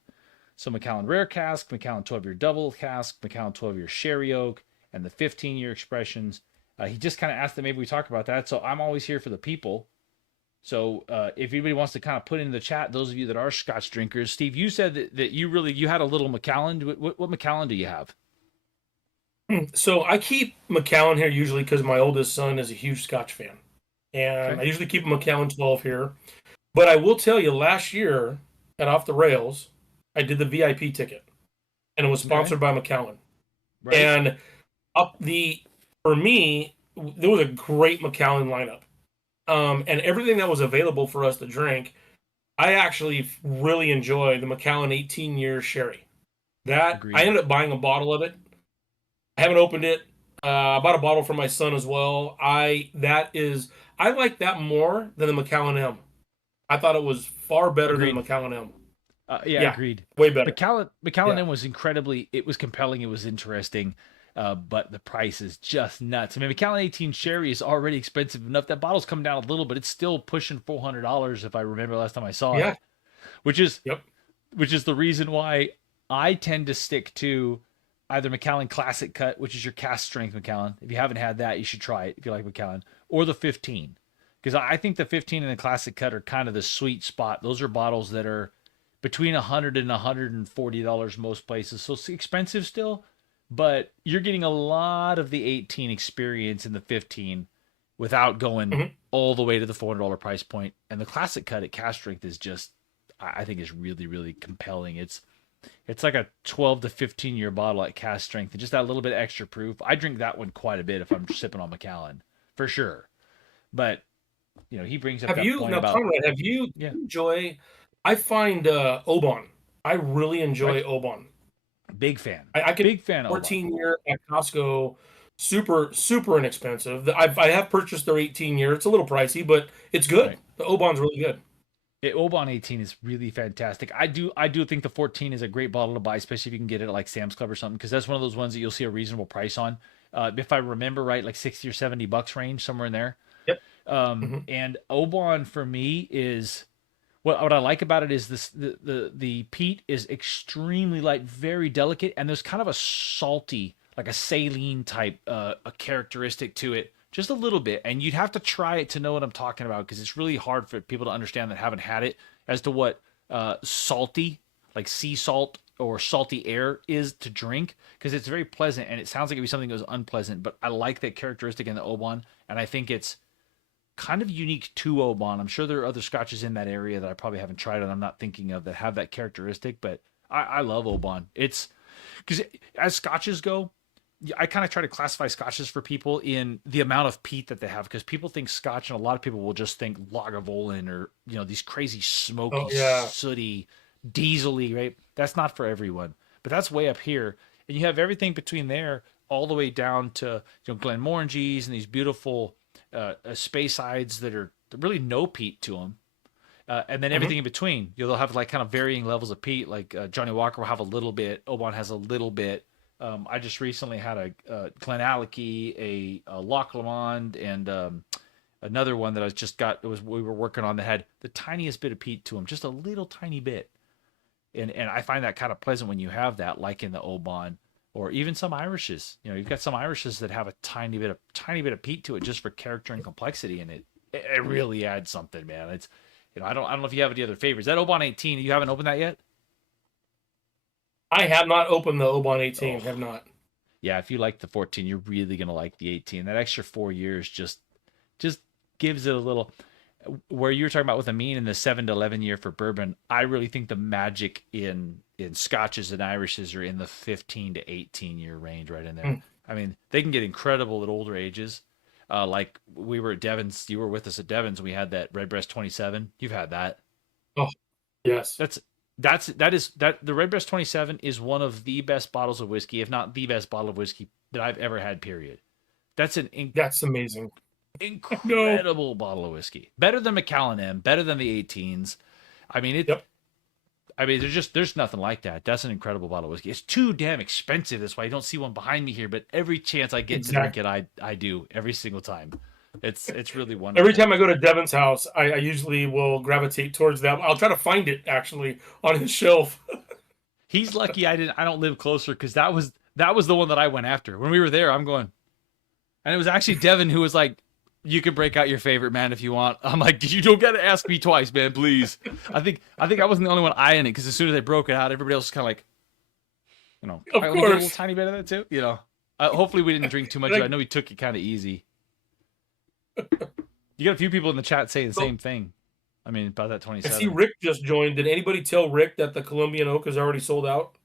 So Macallan Rare Cask, Macallan 12-year Double Cask, Macallan 12-year Sherry Oak, and the 15-year Expressions. He just kind of asked that maybe we talk about that. So I'm always here for the people. So if anybody wants to kind of put in the chat, those of you that are Scotch drinkers, Steve, you said that you had a little Macallan. What Macallan do you have? So I keep Macallan here usually because my oldest son is a huge Scotch fan. And Okay. I usually keep a Macallan 12 here. But I will tell you, last year at Off the Rails, I did the VIP ticket. And it was sponsored by Macallan. Right. And for me, there was a great Macallan lineup. And everything that was available for us to drink, I actually really enjoy the Macallan 18-year Sherry. Agreed. I ended up buying a bottle of it. I haven't opened it. I bought a bottle for my son as well. I like that more than the Macallan M. I thought it was far better than the Macallan M. Yeah, agreed. Way better. Macallan Yeah. M was incredibly. It was compelling. It was interesting. but the price is just nuts. I mean, Macallan 18 Sherry is already expensive enough. That bottle's come down a little, but it's still pushing $400 if I remember last time I saw Yeah. it. Which is Yep. which is the reason why I tend to stick to either Macallan Classic Cut, which is your cast strength Macallan. If you haven't had that, you should try it if you like Macallan, or the 15. Because I think the 15 and the Classic Cut are kind of the sweet spot. Those are bottles that are between $100 and $140 most places. So it's expensive still, but you're getting a lot of the 18 experience in the 15 without going all the way to the $400 price point. And the Classic Cut at cast strength is just, I think, is really, really compelling. It's like a 12 to 15 year bottle at cast strength, and just that little bit extra proof. I drink that one quite a bit if I'm sipping on Macallan, for sure. But he brings up that point about. Conrad, have you enjoy? I find Oban. I really enjoy Oban. Big fan. I can big fan. 14-year at Costco, super inexpensive. I have purchased their 18-year. It's a little pricey, but it's good. Right. The Oban's really good. Oban 18 is really fantastic. I do think the 14 is a great bottle to buy, especially if you can get it at like Sam's Club or something, because that's one of those ones that you'll see a reasonable price on. If I remember right, like $60 or $70 range, somewhere in there. Yep. And Oban for me is what I like about it is the peat is extremely light, very delicate, and there's kind of a salty, like a saline type a characteristic to it. Just a little bit, and you'd have to try it to know what I'm talking about, because it's really hard for people to understand that haven't had it as to what salty, like sea salt or salty air is to drink, because it's very pleasant, and it sounds like it'd be something that was unpleasant, but I like that characteristic in the Oban, and I think it's kind of unique to Oban. I'm sure there are other scotches in that area that I probably haven't tried and I'm not thinking of that have that characteristic, but I love Oban. It's because as scotches go, I kind of try to classify scotches for people in the amount of peat that they have, because people think scotch, and a lot of people will just think Lagavulin or these crazy smoky, sooty, diesely, right? That's not for everyone, but that's way up here, and you have everything between there all the way down to Glenmorangies and these beautiful Speysides that are really no peat to them, and then everything in between. They'll have like kind of varying levels of peat. Like Johnny Walker will have a little bit, Oban has a little bit. I just recently had a Glenallachie, a Loch Lomond, and another one that I just got. We were working on that had the tiniest bit of peat to them, just a little tiny bit. And I find that kind of pleasant when you have that, like in the Oban, or even some Irishes. You've got some Irishes that have a tiny bit of peat to it, just for character and complexity, and it really adds something, man. It's I don't know if you have any other favorites. That Oban 18, you haven't opened that yet? I have not opened the Oban 18. Have not. Yeah, if you like the 14, you're really gonna like the 18. That extra 4 years just gives it a little. Where you were talking about with a mean in the 7 to 11 year for bourbon, I really think the magic in scotches and Irishes are in the 15 to 18 year range, right in there. I mean, they can get incredible at older ages. Like we were at Devon's, you were with us at Devon's, and we had that Redbreast 27. You've had that. Oh, yes. The Redbreast 27 is one of the best bottles of whiskey, if not the best bottle of whiskey that I've ever had, period. That's amazing. Incredible bottle of whiskey. Better than Macallan M, better than the 18s. I mean, there's nothing like that. That's an incredible bottle of whiskey. It's too damn expensive. That's why you don't see one behind me here, but every chance I get to drink it, I do every single time. It's really wonderful. Every time I go to Devon's house, I usually will gravitate towards that. I'll try to find it actually on his shelf. He's lucky I don't live closer, because that was the one that I went after. When we were there, I'm going, and it was actually Devon who was like, "You can break out your favorite, man, if you want." I'm like, "You don't got to ask me twice, man, please." I think I wasn't the only one eyeing it, because as soon as I broke it out, everybody else was kind of like, of I course, get a little tiny bit of that too. Hopefully we didn't drink too much. I know we took it kind of easy. You got a few people in the chat saying the same thing. I mean, about that 27. I see Rick just joined. Did anybody tell Rick that the Colombian Oak is already sold out?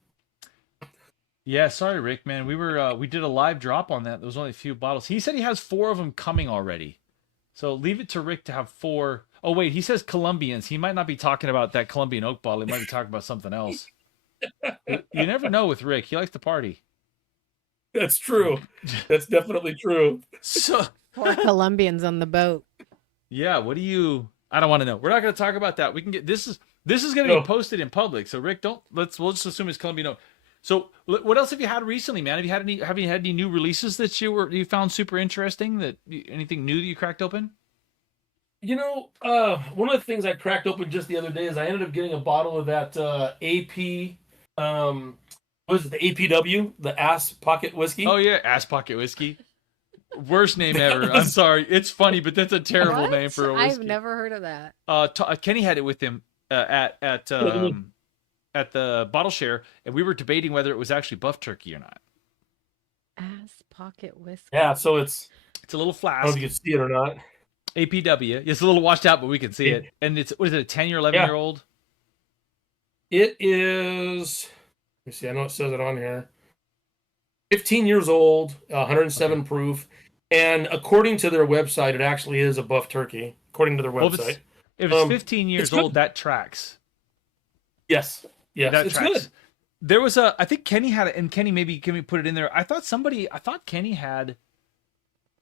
Yeah, sorry, Rick, man. We did a live drop on that. There was only a few bottles. He said he has 4 of them coming already. So leave it to Rick to have 4. Oh, wait, he says Colombians. He might not be talking about that Colombian Oak bottle. He might be talking about something else. You never know with Rick. He likes to party. That's true. That's definitely true. So 4 Colombians on the boat. Yeah, I don't want to know. We're not going to talk about that. We can get this is going to be posted in public. So Rick, we'll just assume it's Colombian Oak. So what else have you had recently, man? Have you had any new releases that you found super interesting? Anything new that you cracked open? One of the things I cracked open just the other day is I ended up getting a bottle of that AP, what is it, the APW, the Ass Pocket Oh Whiskey. yeah, ass pocket whiskey. Worst name ever. That I'm was- sorry. It's funny, but that's a terrible name What? for a I've whiskey. never heard of that. Kenny had it with him at the bottle share, and we were debating whether it was actually buff turkey or not. Ass pocket whiskey. yeah, so It's a little I don't know flask. if you can see it or not. APW. It's a little washed out, but we can see it. And it's what is it? A 10-year, 11-year-old? It is, let me see, I know it says it on here. 15 years old, 107 proof. And according to their website, it actually is a buff turkey, according to their Well, website. if it's 15 years it's good. old, that tracks. Yes. Yes, That it's tracks. good. There was I think Kenny had it, and Kenny, maybe can we put it in there? I thought Kenny had,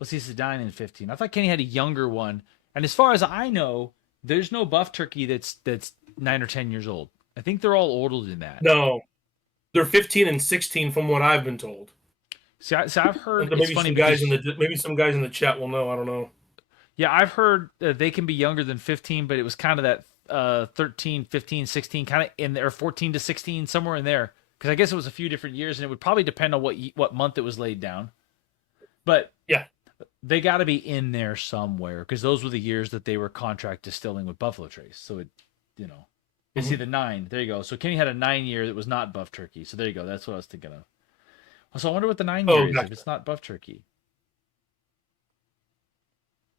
let's see, this is 9 and 15. I thought Kenny had a younger one. And as far as I know, there's no buff turkey that's 9 or 10 years old. I think they're all older than that. No, they're 15 and 16 from what I've been told. See, I've heard Maybe it's funny some guys because, maybe some guys in the chat will know. I don't know. yeah, I've heard they can be younger than 15, but it was kind of that 13, 15, 16 kind of in there, 14 to 16, somewhere in there. Because I guess it was a few different years, and it would probably depend on what month it was laid down. But Yeah. they got to be in there somewhere because those were the years that they were contract distilling with Buffalo Trace. So it, you see the 9. There you go. So Kenny had a 9-year that was not buff turkey. So there you go. That's what I was thinking of. So I wonder what the 9-year is gotcha. if it's not buff turkey.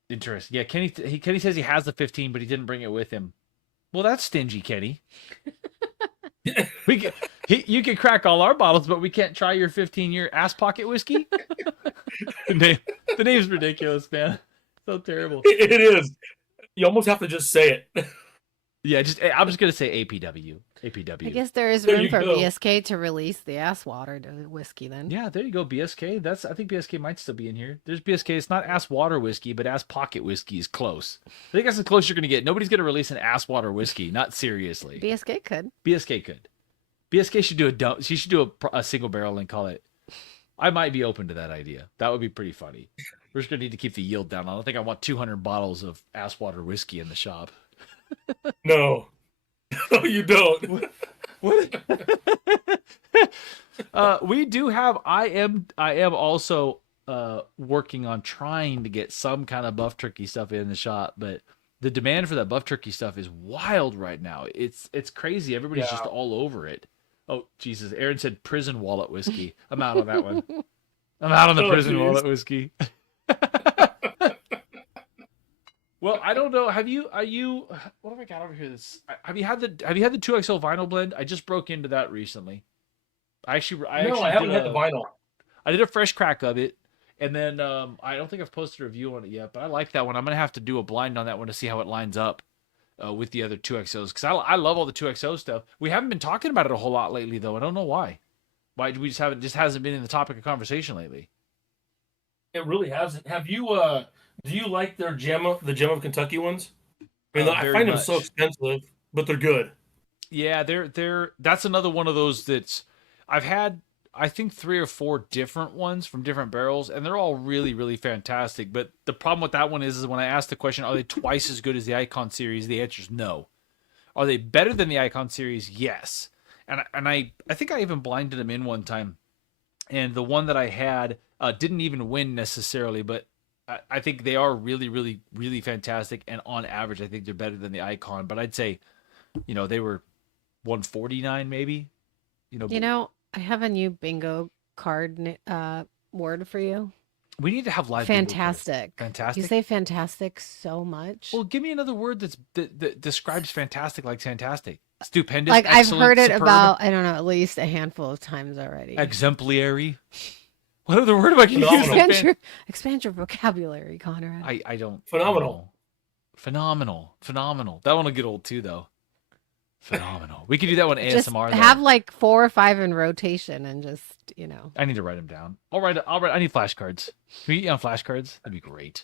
Interesting. Yeah, Kenny says he has the 15, but he didn't bring it with him. Well, that's stingy, Kenny. You can crack all our bottles, but we can't try your 15-year ass pocket whiskey. The name's ridiculous, man. So terrible. It is. You almost have to just say it. Yeah, I'm just gonna say APW. APW. I guess there is There room you for go. BSK to release the ass water whiskey then. Yeah, there you go. BSK. I think BSK might still be in here. There's BSK. It's not ass water whiskey, but ass pocket whiskey is close. I think that's the closest you're gonna get. Nobody's gonna release an ass water whiskey. Not seriously. BSK could. BSK could. BSK should do she should do a single barrel and call it. I might be open to that idea. That would be pretty funny. We're just gonna need to keep the yield down. I don't think I want 200 bottles of ass water whiskey in the shop. No. No, you don't. What? We do have. I am also working on trying to get some kind of buff turkey stuff in the shop, but the demand for that buff turkey stuff is wild right now. It's crazy. Everybody's just all over it. Oh Jesus! Aaron said prison wallet whiskey. I'm out on that one. I'm out on the prison wallet whiskey. Well, I don't know. Are you? What have I got over here? Have you had the 2XL vinyl blend? I just broke into that recently. I haven't had the vinyl. I did a fresh crack of it, and then I don't think I've posted a review on it yet, but I like that one. I'm gonna have to do a blind on that one to see how it lines up with the other 2XOs because I love all the 2XO stuff. We haven't been talking about it a whole lot lately, though. I don't know why. Why we just hasn't been in the topic of conversation lately. It really hasn't. Have you? Do you like their the Gem of Kentucky ones? I mean, I Very find them much. so expensive, but they're good. Yeah, that's another one of those that's I've had I think 3 or 4 different ones from different barrels, and they're all really, really fantastic. But the problem with that one is when I ask the question, are they twice as good as the Icon series? The answer is no. Are they better than the Icon series? Yes. And I think I even blinded them in one time, and the one that I had didn't even win necessarily, but I think they are really, really, really fantastic. And on average, I think they're better than the Icon. But I'd say, they were 149 maybe. I have a new bingo card word for you. We need to have live bingo cards. Fantastic. Fantastic. You say fantastic so much. Well, give me another word that describes fantastic like fantastic. Stupendous. Like I've excellent, heard it superb, about, I don't know, at least a handful of times already. exemplary. What other word am I going to use? Phenomenal. Expand your vocabulary, Conrad. I don't. Phenomenal. Phenomenal. That one will get old too, though. Phenomenal. We could do that one Just ASMR. Though. have like 4 or 5 in rotation and just, I need to write them down. I'll write. I need flashcards. Can we get on flashcards? That'd be great.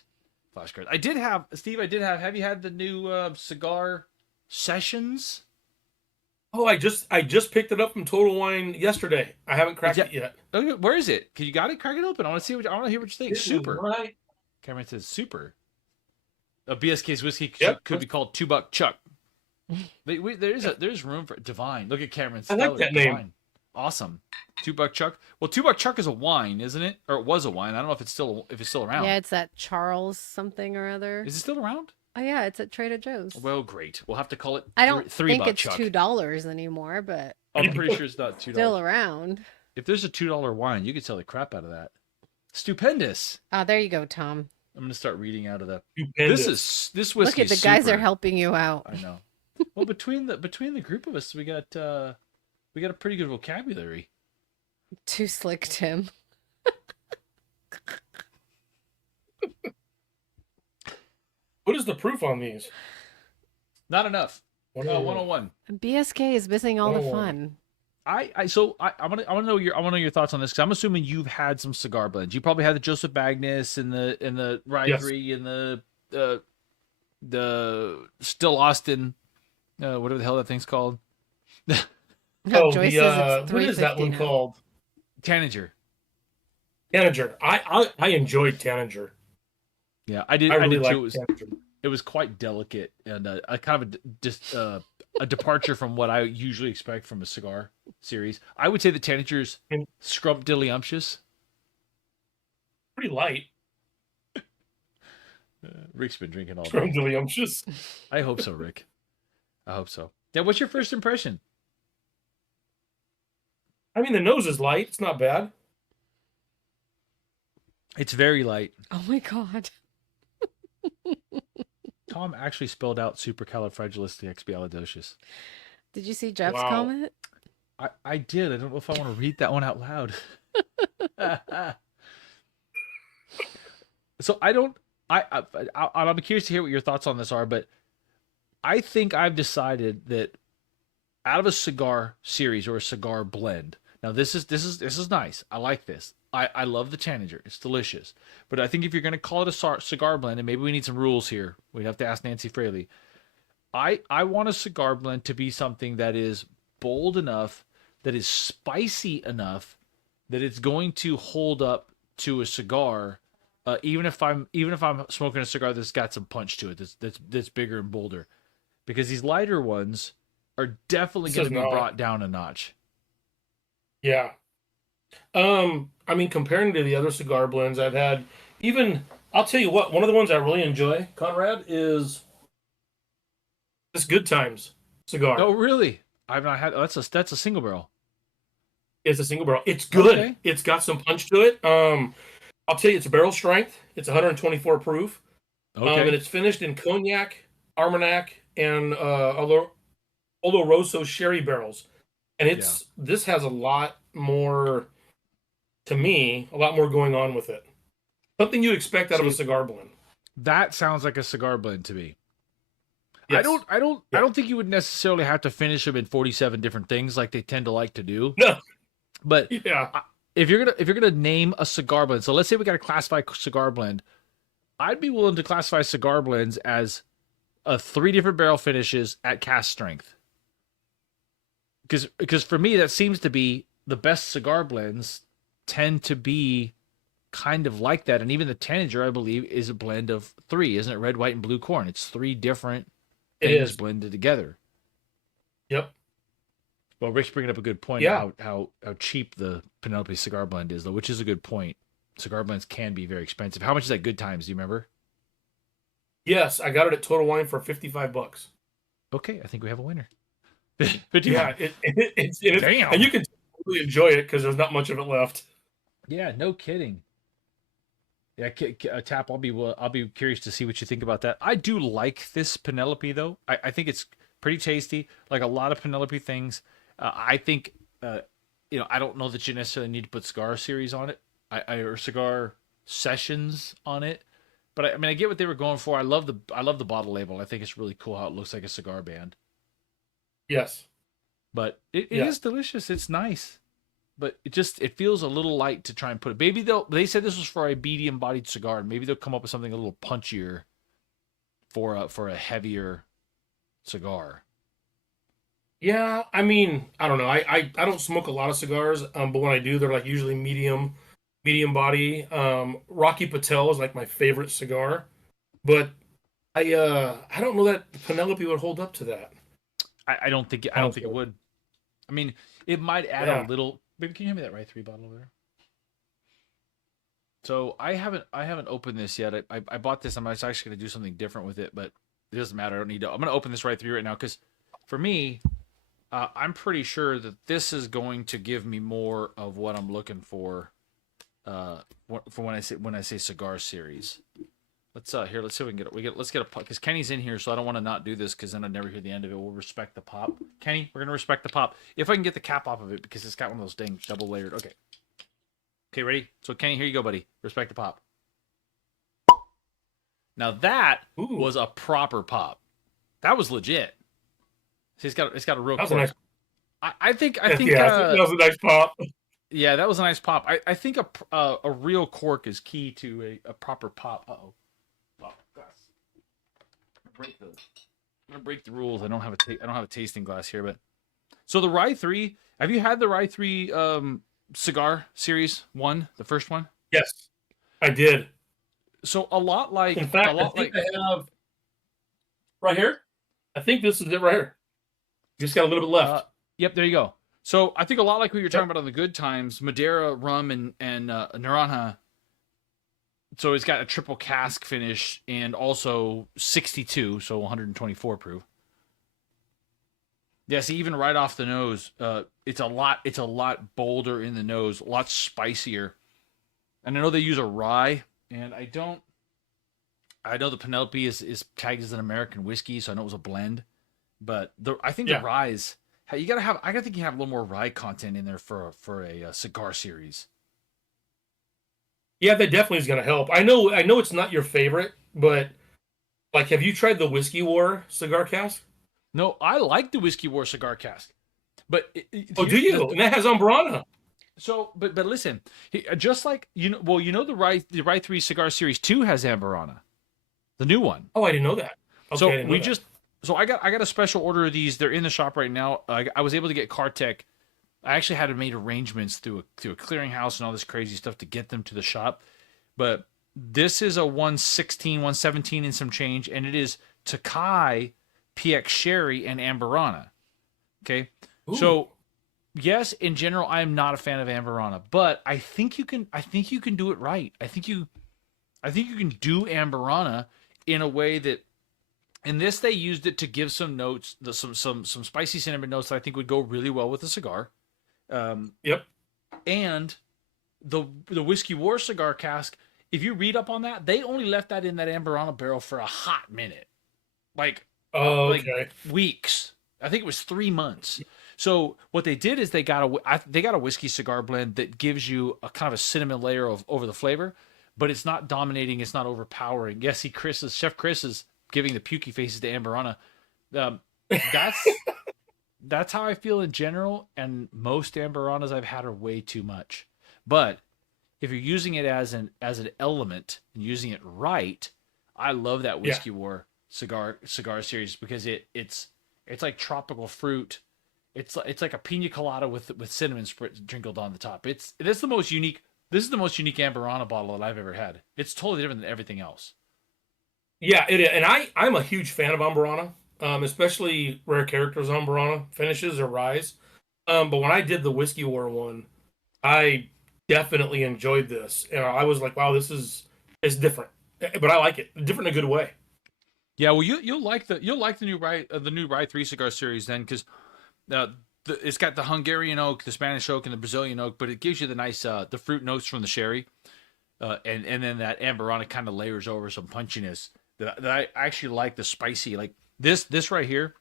Flashcards. I did have Steve. Have you had the new cigar sessions? Oh, I just picked it up from Total Wine yesterday. I haven't cracked Yeah. it yet. Okay, where is it? Can you got it? Crack it open. I want to see what I want to hear what you think. It is Super. right. Cameron says super. A BSK's whiskey Yep. could be called $2 Chuck. There's room for Divine. Look at Cameron I like Stellar. that name. Divine. Awesome. $2 Chuck. Well, $2 Chuck is a wine, isn't it? Or it was a wine. I don't know if it's still around. Yeah, it's that Charles something or other. Is it still around? Oh yeah, it's at Trader Joe's. Well, great. We'll have to call it. I don't three think buck it's Chuck. $2 anymore, but I'm pretty sure it's not $2. still around. If there's a $2 wine, you could sell the crap out of that. Stupendous. Oh, there you go, Tom. I'm gonna start reading out of that. Stupendous. This whiskey. Look at the is guys are super. helping you out. I know. Well, between the group of us, we got a pretty good vocabulary. Too slick, Tim. What is the proof on these? Not enough. 101. 101. BSK is missing all the 101. fun. I want to know your thoughts on this, because I'm assuming you've had some cigar blends. You probably had the Joseph Magnus and the Rye and the Still Austin, whatever the hell that thing's called. Oh, Joyce the says it's what is that $3.50 one now. called? Tanager. Tanager. I enjoyed Tanager. Yeah, I did. I really did liked too. Tanager. It was quite delicate and a kind of just a departure from what I usually expect from a cigar series. I would say the Tanager's And- scrumptious. Pretty light. Rick's been drinking all day. Scrumptious. I hope so, Rick. I hope so. Yeah, what's your first impression? I mean, the nose is light. It's not bad. It's very light. Oh my god. Tom actually spelled out supercalifragilisticexpialidocious. Did you see Jeff's Wow. comment? I did. I don't know if I want to read that one out loud. So I'm curious to hear what your thoughts on this are, but I think I've decided that out of a cigar series or a cigar blend. Now this is nice. I like this. I love the Tanager. It's delicious. But I think if you're going to call it a cigar blend, and maybe we need some rules here, we'd have to ask Nancy Fraley. I want a cigar blend to be something that is bold enough, that is spicy enough, that it's going to hold up to a cigar, even if I'm smoking a cigar that's got some punch to it, that's bigger and bolder, because these lighter ones are definitely This going is to be not. brought down a notch. Yeah. I mean, comparing to the other cigar blends I've had, even I'll tell you what, one of the ones I really enjoy, Conrad, is this Good Times cigar. Oh, really? I've not had. That's a single barrel. It's a single barrel. It's good. Okay. It's got some punch to it. I'll tell you, it's barrel strength. It's 124 proof. Okay. And it's finished in cognac, Armagnac, and Oloroso sherry barrels. And this has a lot more, to me, a lot more going on with it. Something you'd expect out of a cigar blend. That sounds like a cigar blend to me. Yes. I don't think you would necessarily have to finish them in 47 different things like they tend to like to do. No. But Yeah. if you're gonna name a cigar blend, so let's say we got to classify cigar blend, I'd be willing to classify cigar blends as 3 different barrel finishes at cast strength. Because for me that seems to be the best cigar blends tend to be kind of like that, and even the Tanager I believe is a blend of 3, isn't it? Red, white, and blue corn. It's 3 different It things is. blended together. Yep. Well, Rick's bringing up a good point. Yeah. How cheap the Penelope cigar blend is, though, which is a good point. Cigar blends can be very expensive. How much is that Good Times? Do you remember? Yes, I got it at Total Wine for $55. Okay, I think we have a winner. Yeah, it's Damn. and you can really enjoy it because there's not much of it left. Yeah, no kidding. Yeah, Tap. I'll be curious to see what you think about that. I do like this Penelope though. I think it's pretty tasty. Like a lot of Penelope things. I think I don't know that you necessarily need to put cigar series on it. Or cigar sessions on it. But I mean, I get what they were going for. I love the bottle label. I think it's really cool how it looks like a cigar band. Yes. But it Yeah. is delicious. It's nice. But it feels a little light to try and put it. Maybe they said this was for a medium bodied cigar. Maybe they'll come up with something a little punchier for a heavier cigar. Yeah, I mean, I don't know. I don't smoke a lot of cigars, but when I do, they're like usually medium body. Rocky Patel is like my favorite cigar, but I don't know that Penelope would hold up to that. I don't think it Honestly. would. I mean, it might add a Yeah. little. Baby, can you hand me that Rye 3 bottle over there? So I haven't opened this yet. I bought this. I'm actually going to do something different with it, but it doesn't matter. I don't need to. I'm going to open this Rye 3 right now because for me, I'm pretty sure that this is going to give me more of what I'm looking uh, for when I say cigar series. Let's see if let's get a because Kenny's in here, so I don't want to not do this because then I'd never hear the end of it. We'll respect the pop. Kenny, we're gonna respect the pop. If I can get the cap off of it because it's got one of those dang double layered. Okay. Okay, ready? So Kenny, here you go, buddy. Respect the pop. Now that Ooh, was a proper pop. That was legit. See, it's got a real that was a nice. cork. I think Yeah, that was a nice pop. yeah, that was a nice pop. I think a real cork is key to a proper pop. Uh-oh. Oh, gosh. Break the I'm gonna break the rules. I don't have a tasting glass here, but so the Rye 3, have you had the Rye 3 cigar series 1, the first one? Yes, I did. So In fact, I think I have right here. I think this is it right here. Just got a little bit uh left. yep, there you go. So I think a lot like what you're talking Yep. about on the good times, Madeira, rum and Naranja. So it's got a triple cask finish and also 62, so 124 proof. Yeah, see, even right off the nose, it's a lot bolder in the nose, a lot spicier. And I know they use a rye, and I know the Penelope is tagged as an American whiskey, so I know it was a blend. But I think the Yeah. ryes, you gotta have, I gotta think you have a little more rye content in there for a cigar series. Yeah, that definitely is going to help. I know it's not your favorite, but like, have you tried the Whiskey War cigar cask? No, I like the Whiskey War cigar cask, but Oh, do here's you? And that has Umbrana. so, but listen, just like you know the Rye 3 Cigar Series 2 has Amberana, the new one. Oh, I didn't know that. Okay, I So didn't know we that. just so I got a special order of these. They're in the shop right now. I was able to get Cartech. I actually had to made arrangements through a clearinghouse and all this crazy stuff to get them to the shop. But this is a 116, 117 and some change, and it is Takai, PX Sherry, and Amberana. Okay, Ooh, so yes, in general, I am not a fan of Amberana, but I think you can do it right. I think you can do Amberana in a way that in this they used it to give some notes, some spicy cinnamon notes that I think would go really well with a cigar. Um, yep. and the Whiskey War cigar cask, if you read up on that, they only left that in that Amberana barrel for a hot minute, like Oh, like okay. weeks. I think it was 3 months. So what they did is they got a whiskey cigar blend that gives you a kind of a cinnamon layer of over the flavor, but it's not dominating. It's not overpowering. Yes, Chef Chris is giving the pukey faces to Amberana. Um, that's that's how I feel in general. And most Amberanas I've had are way too much. But if you're using it as an element and using it right, I love that Yeah. Whiskey War cigar series because it's like tropical fruit. It's like a pina colada with cinnamon sprinkled on the top. It's this the most unique. This is the most unique Amberana bottle that I've ever had. It's totally different than everything else. Yeah, it is. And I'm a huge fan of Umbrana, especially rare characters Umbrana finishes or rise. But when I did the Whiskey War one, I definitely enjoyed this, and I was like, wow, this is it's different, but I like it, different in a good way. Yeah, well, you'll like the new Rye 3 cigar series then because uh, it's got the Hungarian oak, the Spanish oak, and the Brazilian oak, but it gives you the nice the fruit notes from the sherry, and then that Amberana kind of layers over some punchiness that I actually like the spicy like this right here,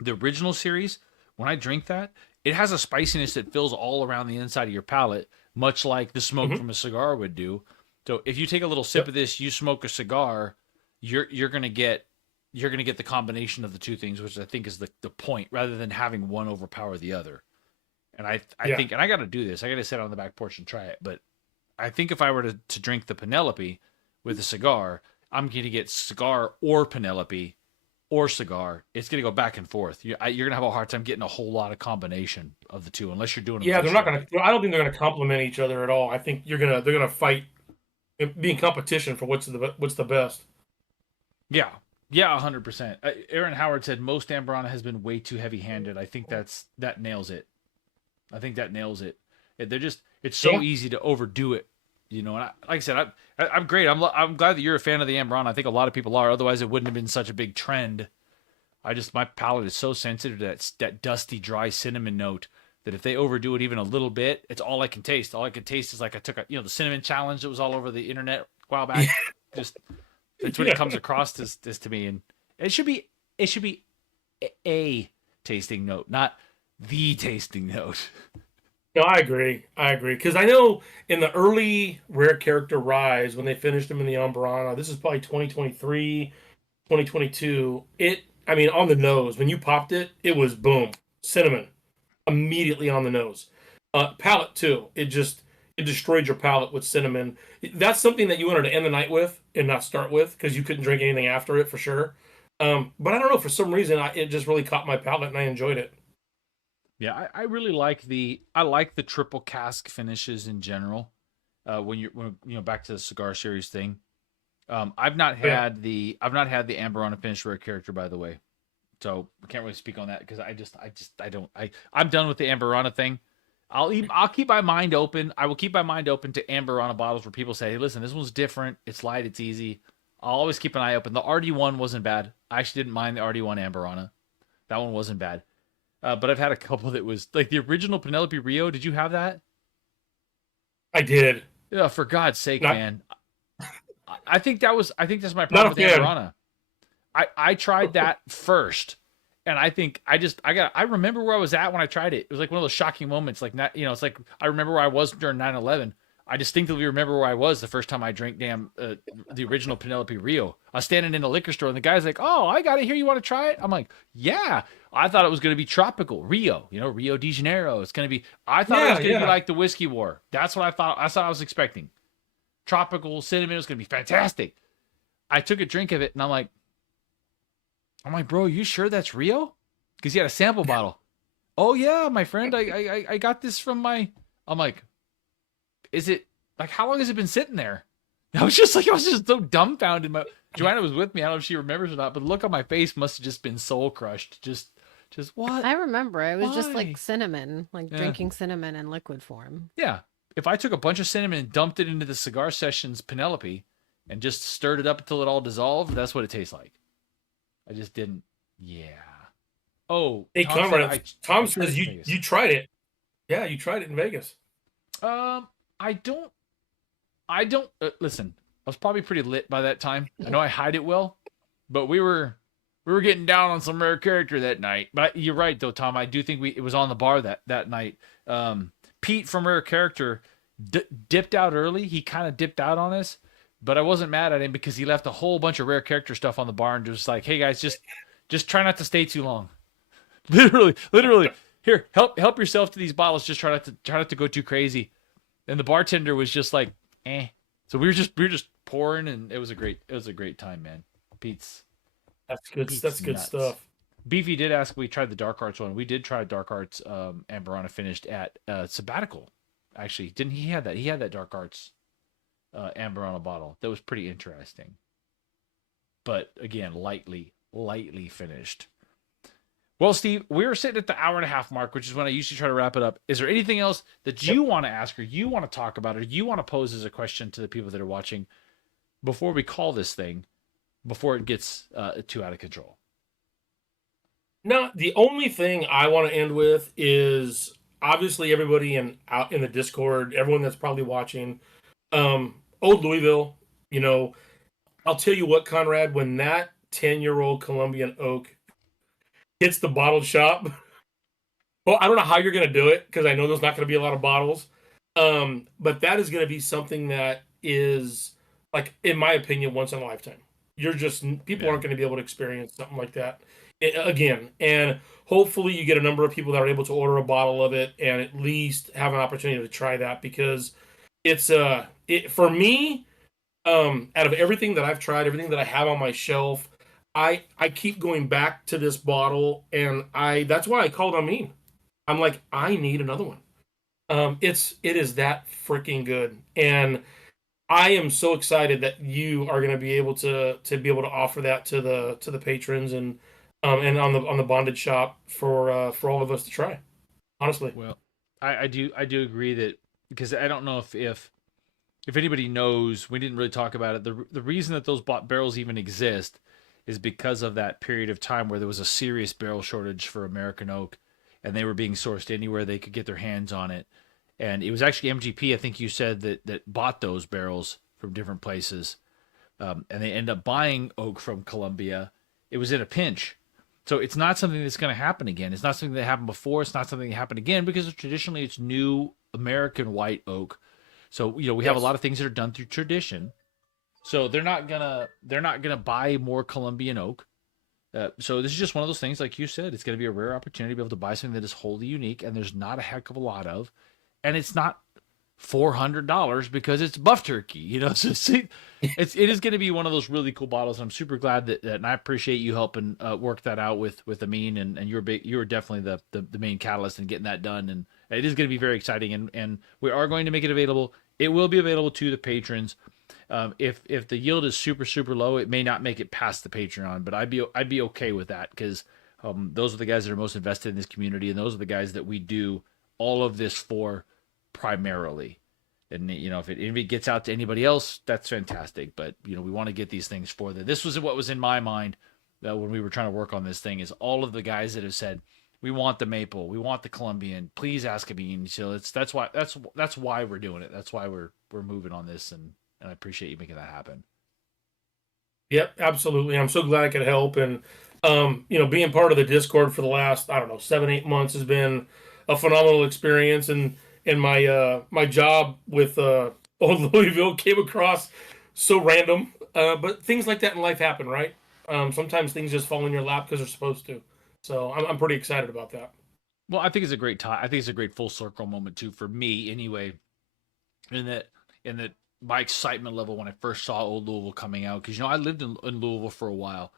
the original series. When I drink that, it has a spiciness that fills all around the inside of your palate, much like the smoke Hmm. from a cigar would do. So if you take a little sip Yep. of this, you smoke a cigar, you're gonna get the combination of the two things, which I think is the point, rather than having one overpower the other. And I Yeah. think, and I got to do this. I got to sit on the back porch and try it. But I think if I were to drink the Penelope with a cigar, I'm going to get cigar or Penelope or cigar. It's going to go back and forth. You're going to have a hard time getting a whole lot of combination of the two unless you're doing them Yeah, they're just not right. gonna. I don't think they're gonna complement each other at all. I think they're gonna fight, be in competition for what's the best. Yeah. Yeah, 100%. Aaron Howard said most Ambrana has been way too heavy-handed. I think that nails it. I think that nails it. It's so Yeah, easy to overdo it, you know. And like I said, I'm great. I'm glad that you're a fan of the Ambrana. I think a lot of people are. Otherwise, it wouldn't have been such a big trend. My palate is so sensitive to that dusty, dry cinnamon note that if they overdo it even a little bit, it's all I can taste. All I can taste is like I took the cinnamon challenge that was all over the internet a while back. Just that's what it yeah. comes across as to me, and it should be a tasting note, not the tasting note. No, I agree. I agree because I know in the early rare character rise when they finished them in the Ambrana, this is probably 2023, 2022. I mean, on the nose when you popped it, it was boom, cinnamon, immediately on the nose. Palate too. It destroyed your palate with cinnamon. That's something that you wanted to end the night with and not start with because you couldn't drink anything after it for sure. But I don't know, for some reason it just really caught my palate and I enjoyed it. Yeah, I really like the triple cask finishes in general. When back to the cigar series thing. Yeah. I've not had the Amber on a finished rare character, by the way. So I can't really speak on that because I'm done with the Amberana thing. I'll keep my mind open. I will keep my mind open to Amberana bottles where people say, hey, listen, this one's different. It's light. It's easy. I'll always keep an eye open. The RD1 wasn't bad. I actually didn't mind the RD1 Amberana. That one wasn't bad. But I've had a couple that was like the original Penelope Rio. Did you have that? I did. Yeah, for God's sake, Not man. I think that's my not problem a with fan. Amberana. I tried that first, and I remember where I was at when I tried it. It was like one of those shocking moments. Like not, it's like I remember where I was during 9/11. I distinctly remember where I was the first time I drank the original Penelope Rio. I was standing in a liquor store and the guy's like, "Oh, I got it here. You want to try it?" I'm like, "Yeah." I thought it was going to be tropical Rio, Rio de Janeiro. It's going to be. I thought it was Yeah, going to be yeah. like the Whiskey War. That's what I thought. That's what I was expecting. Tropical cinnamon was going to be fantastic. I took a drink of it and I'm like, bro, you sure that's Rio? Because he had a sample bottle. Oh yeah, my friend, I got this from my. I'm like, is it like how long has it been sitting there? I was just so dumbfounded. Joanna was with me. I don't know if she remembers or not, but the look on my face must have just been soul crushed. Just what? I remember it was just Why? like cinnamon, like Yeah. drinking cinnamon in liquid form. Yeah. If I took a bunch of cinnamon and dumped it into the cigar sessions Penelope and just stirred it up until it all dissolved, that's what it tastes like. I just didn't. Yeah. Oh, Hey, Tom said comrade. I Tom tried says it in you Vegas. you tried it. Yeah, you tried it in Vegas. I don't. Listen. I was probably pretty lit by that time. I know I hide it well, but we were getting down on some rare character that night. But you're right though, Tom. I do think it was on the bar that night. Pete from Rare Character dipped out early. He kind of dipped out on us, but I wasn't mad at him because he left a whole bunch of Rare Character stuff on the bar and just like, hey guys, just try not to stay too long. Literally. Here, help yourself to these bottles. Just try not to go too crazy. And the bartender was just like, eh. So we were just pouring, and it was a great time, man. Pete's That's good. Pete's That's good nuts. stuff. Beefy did ask. We tried the Dark Arts one. We did try Dark Arts. Amberana finished at Sabbatical. Actually, didn't he have that? He had that Dark Arts Amberana bottle. That was pretty interesting. But again, lightly finished. Well, Steve, we're sitting at the hour and a half mark, which is when I usually try to wrap it up. Is there anything else that you want to ask or you want to talk about or you want to pose as a question to the people that are watching before we call this thing, before it gets too out of control? No, the only thing I want to end with is obviously everybody out in the Discord, everyone that's probably watching, old Louisville. You know, I'll tell you what, Conrad, when that 10-year-old Colombian oak hits the bottle shop, well, I don't know how you're going to do it because I know there's not going to be a lot of bottles. But that is going to be something that is, like, in my opinion, once in a lifetime. People aren't going to be able to experience something like that again. And hopefully you get a number of people that are able to order a bottle of it and at least have an opportunity to try that because it's for me, out of everything that I've tried, everything that I have on my shelf, I keep going back to this bottle, and that's why I called on me. I'm like, I need another one. It is that freaking good, and I am so excited that you are going to be able to offer that to the patrons and on the bonded shop for all of us to try. Honestly, Well, I do agree that, because I don't know if anybody knows, we didn't really talk about it. The reason that those barrels even exist is because of that period of time where there was a serious barrel shortage for American oak, and they were being sourced anywhere they could get their hands on it. And it was actually MGP, I think you said, that bought those barrels from different places, and they end up buying oak from Colombia. It was in a pinch. So it's not something that's going to happen again. It's not something that happened before. It's not something that happened again, because traditionally it's new American white oak. So we have a lot of things that are done through tradition. So they're not gonna buy more Colombian oak. So this is just one of those things, like you said, it's going to be a rare opportunity to be able to buy something that is wholly unique, and there's not a heck of a lot of, and it's not $400 because it's buff turkey. So see, it is going to be one of those really cool bottles. I'm super glad that and I appreciate you helping work that out with Amin, and you were definitely the main catalyst in getting that done, and it is going to be very exciting, and we are going to make it available. It will be available to the patrons. If the yield is super super low, it may not make it past the Patreon, but I'd be okay with that, because those are the guys that are most invested in this community, and those are the guys that we do all of this for primarily. And if it gets out to anybody else, that's fantastic. But we want to get these things for them. This was what was in my mind when we were trying to work on this thing, is all of the guys that have said, we want the maple, we want the Colombian, please ask Amin. So that's why we're doing it. That's why we're moving on this, and I appreciate you making that happen. yep, absolutely. I'm so glad I could help, and being part of the Discord for the last, I don't know, 7-8 months has been a phenomenal experience, and my job with old Louisville came across so random, but things like that in life happen, right? Sometimes things just fall in your lap because they're supposed to. So I'm pretty excited about that. Well, I think it's a great time. I think it's a great full circle moment too, for me anyway. In that my excitement level when I first saw Old Louisville coming out, because I lived in Louisville for a while,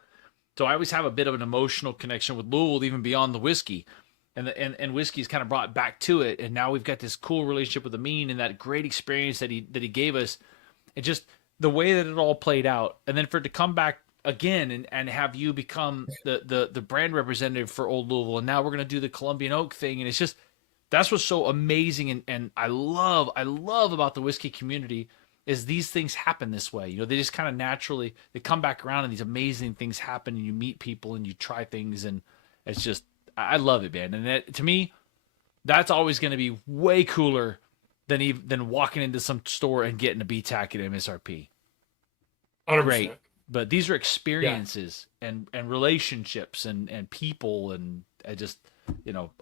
so I always have a bit of an emotional connection with Louisville, even beyond the whiskey, and whiskey's kind of brought back to it. And now we've got this cool relationship with Amin, and that great experience that he gave us, and just the way that it all played out, and then for it to come back again and have you become the brand representative for Old Louisville, and now we're going to do the Colombian oak thing, and it's just, that's what's so amazing, and I love about the whiskey community, is these things happen this way. They just kind of naturally, they come back around, and these amazing things happen, and you meet people and you try things, and it's just, I love it, man. And to me, that's always going to be way cooler than walking into some store and getting a BTAC at MSRP. 100%. Great. But these are experiences and relationships and people, and I just,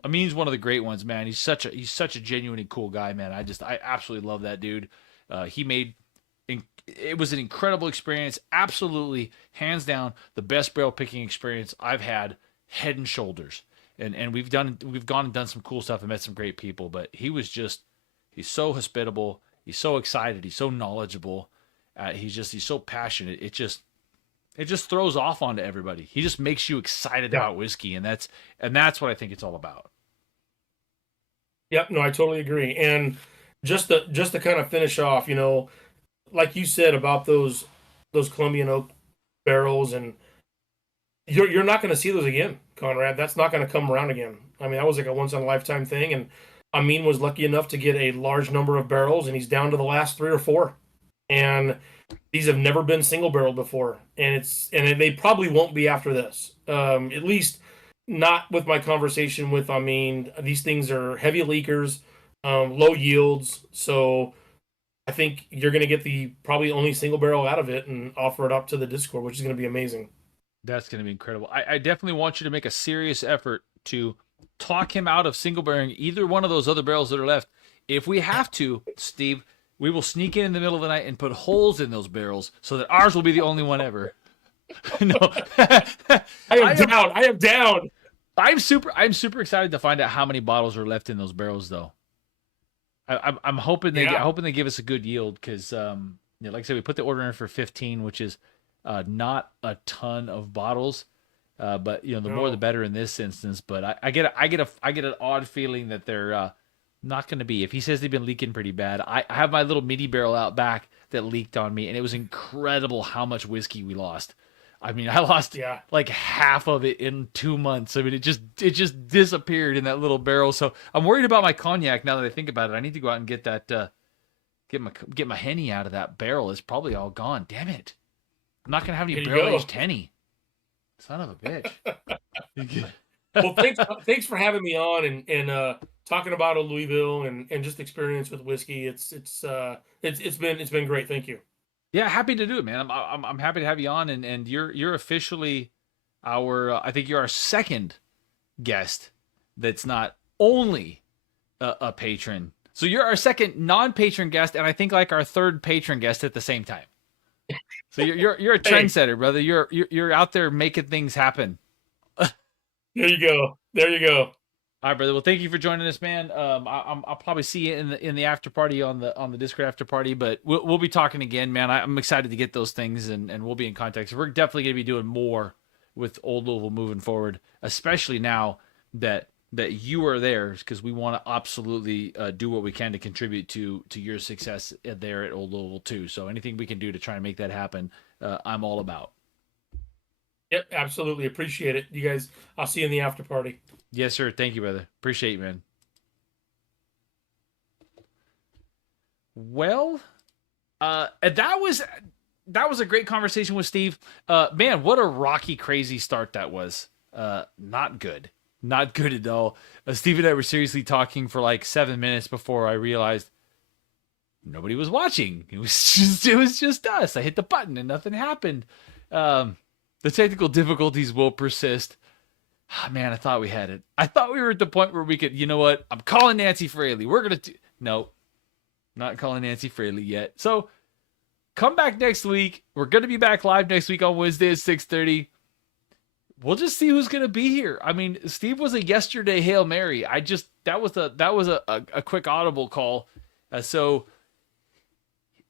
Amin's one of the great ones, man. He's such a genuinely cool guy, man. I absolutely love that dude. It was an incredible experience. Absolutely, hands down, the best barrel picking experience I've had, head and shoulders. And we've gone and done some cool stuff and met some great people, but he's so hospitable. He's so excited. He's so knowledgeable. He's so passionate. It just throws off onto everybody. He just makes you excited about whiskey, and that's what I think it's all about. Yep, no, I totally agree. And just to kind of finish off, like you said about those Colombian oak barrels, and you're not going to see those again, Conrad. That's not going to come around again. I mean, that was like a once in a lifetime thing, and Amin was lucky enough to get a large number of barrels, and he's down to the last 3 or 4. And these have never been single barreled before, and they probably won't be after this. At least not with my conversation with Amin. These things are heavy leakers, low yields, so I think you're going to get the probably only single barrel out of it and offer it up to the Discord, which is going to be amazing. That's going to be incredible. I definitely want you to make a serious effort to talk him out of single barreling either one of those other barrels that are left. If we have to, Steve, we will sneak in the middle of the night and put holes in those barrels so that ours will be the only one ever. No, I am down. I'm super excited to find out how many bottles are left in those barrels, though. I'm hoping they give us a good yield, because like I said, we put the order in for 15, which is Not a ton of bottles, but the more the No. better in this instance. But I get an odd feeling that they're not going to be. If he says they've been leaking pretty bad, I have my little mini barrel out back that leaked on me, and it was incredible how much whiskey we lost. I mean, I lost Yeah. like half of it in 2 months. I mean, it just disappeared in that little barrel. So I'm worried about my cognac now that I think about it. I need to go out and get that get my Henny out of that barrel. It's probably all gone. Damn it! I'm not gonna have any There you barrel go. aged Henny. Son of a bitch. Well, thanks for having me on and talking about Louisville and just experience with whiskey. It's been great. Thank you. Yeah, happy to do it, man. I'm happy to have you on, and you're officially our I think you're our second guest that's not only a patron. So you're our second non-patron guest, and I think like our third patron guest at the same time. So you're a Hey. trendsetter, brother. You're out there making things happen. There you go. There you go. All right, brother. Well, thank you for joining us, man. I'll probably see you in the after party on the Discord after party, but we'll be talking again, man. I'm excited to get those things, and we'll be in contact. So we're definitely going to be doing more with Old Louisville moving forward, especially now that you are there, because we want to absolutely do what we can to contribute to your success there at Old Louisville too. So anything we can do to try and make that happen, I'm all about. Yep, absolutely appreciate it. You guys, I'll see you in the after party. Yes, sir. Thank you, brother. Appreciate you, man. Well, that was a great conversation with Steve. Man, what a rocky, crazy start that was. Not good. Not good at all. Steve and I were seriously talking for like 7 minutes before I realized nobody was watching. It was just us. I hit the button and nothing happened. The technical difficulties will persist. Oh, man, I thought we had it. I thought we were at the point where we could, you know what? I'm calling Nancy Fraley. We're going to no, not calling Nancy Fraley yet. So come back next week. We're going to be back live next week on Wednesday at 6:30. We'll just see who's going to be here. I mean, Steve was a yesterday Hail Mary. That was a quick audible call. So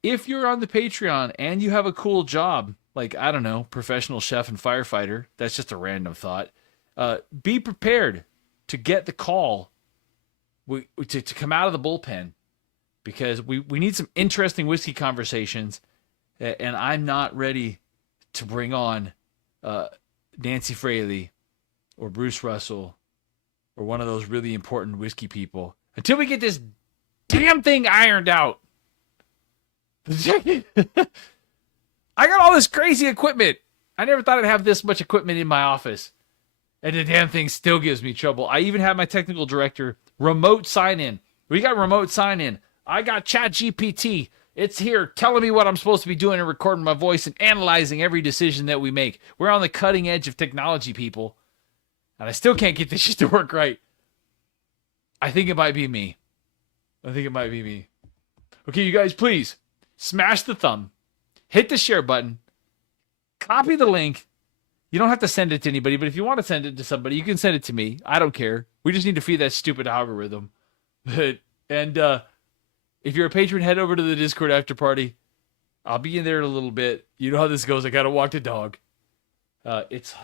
if you're on the Patreon and you have a cool job, like, I don't know, professional chef and firefighter, that's just a random thought. Be prepared to get the call to come out of the bullpen, because we need some interesting whiskey conversations, and I'm not ready to bring on Nancy Fraley or Bruce Russell or one of those really important whiskey people until we get this damn thing ironed out. I got all this crazy equipment. I never thought I'd have this much equipment in my office. And the damn thing still gives me trouble. I even have my technical director remote sign in. We got remote sign in. I got Chat GPT. It's here telling me what I'm supposed to be doing and recording my voice and analyzing every decision that we make. We're on the cutting edge of technology, people. And I still can't get this shit to work right. I think it might be me. Okay, you guys, please smash the thumb. Hit the share button. Copy the link. You don't have to send it to anybody, but if you want to send it to somebody, you can send it to me. I don't care. We just need to feed that stupid algorithm. And if you're a patron, head over to the Discord after party. I'll be in there in a little bit. You know how this goes. I gotta walk the dog. It's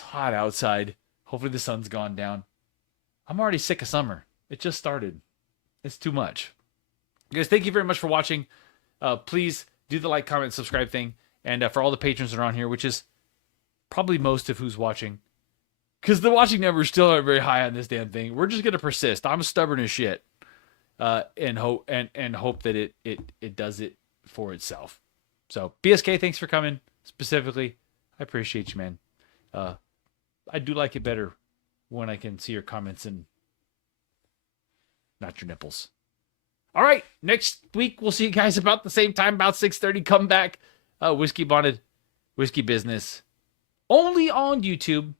hot outside. Hopefully the sun's gone down. I'm already sick of summer. It just started. It's too much. Guys, thank you very much for watching. Please do the like, comment, subscribe thing. And for all the patrons that are on here, which is probably most of who's watching, because the watching numbers still aren't very high on this damn thing. We're just gonna persist. I'm stubborn as shit, and hope that it does it for itself. So BSK, thanks for coming. Specifically, I appreciate you, man. I do like it better when I can see your comments and not your nipples. All right, next week we'll see you guys about the same time, about 6:30. Come back, Whiskey Bonded, Whiskey Business, only on YouTube.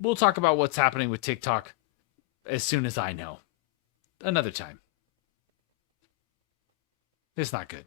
We'll talk about what's happening with TikTok as soon as I know. Another time. It's not good.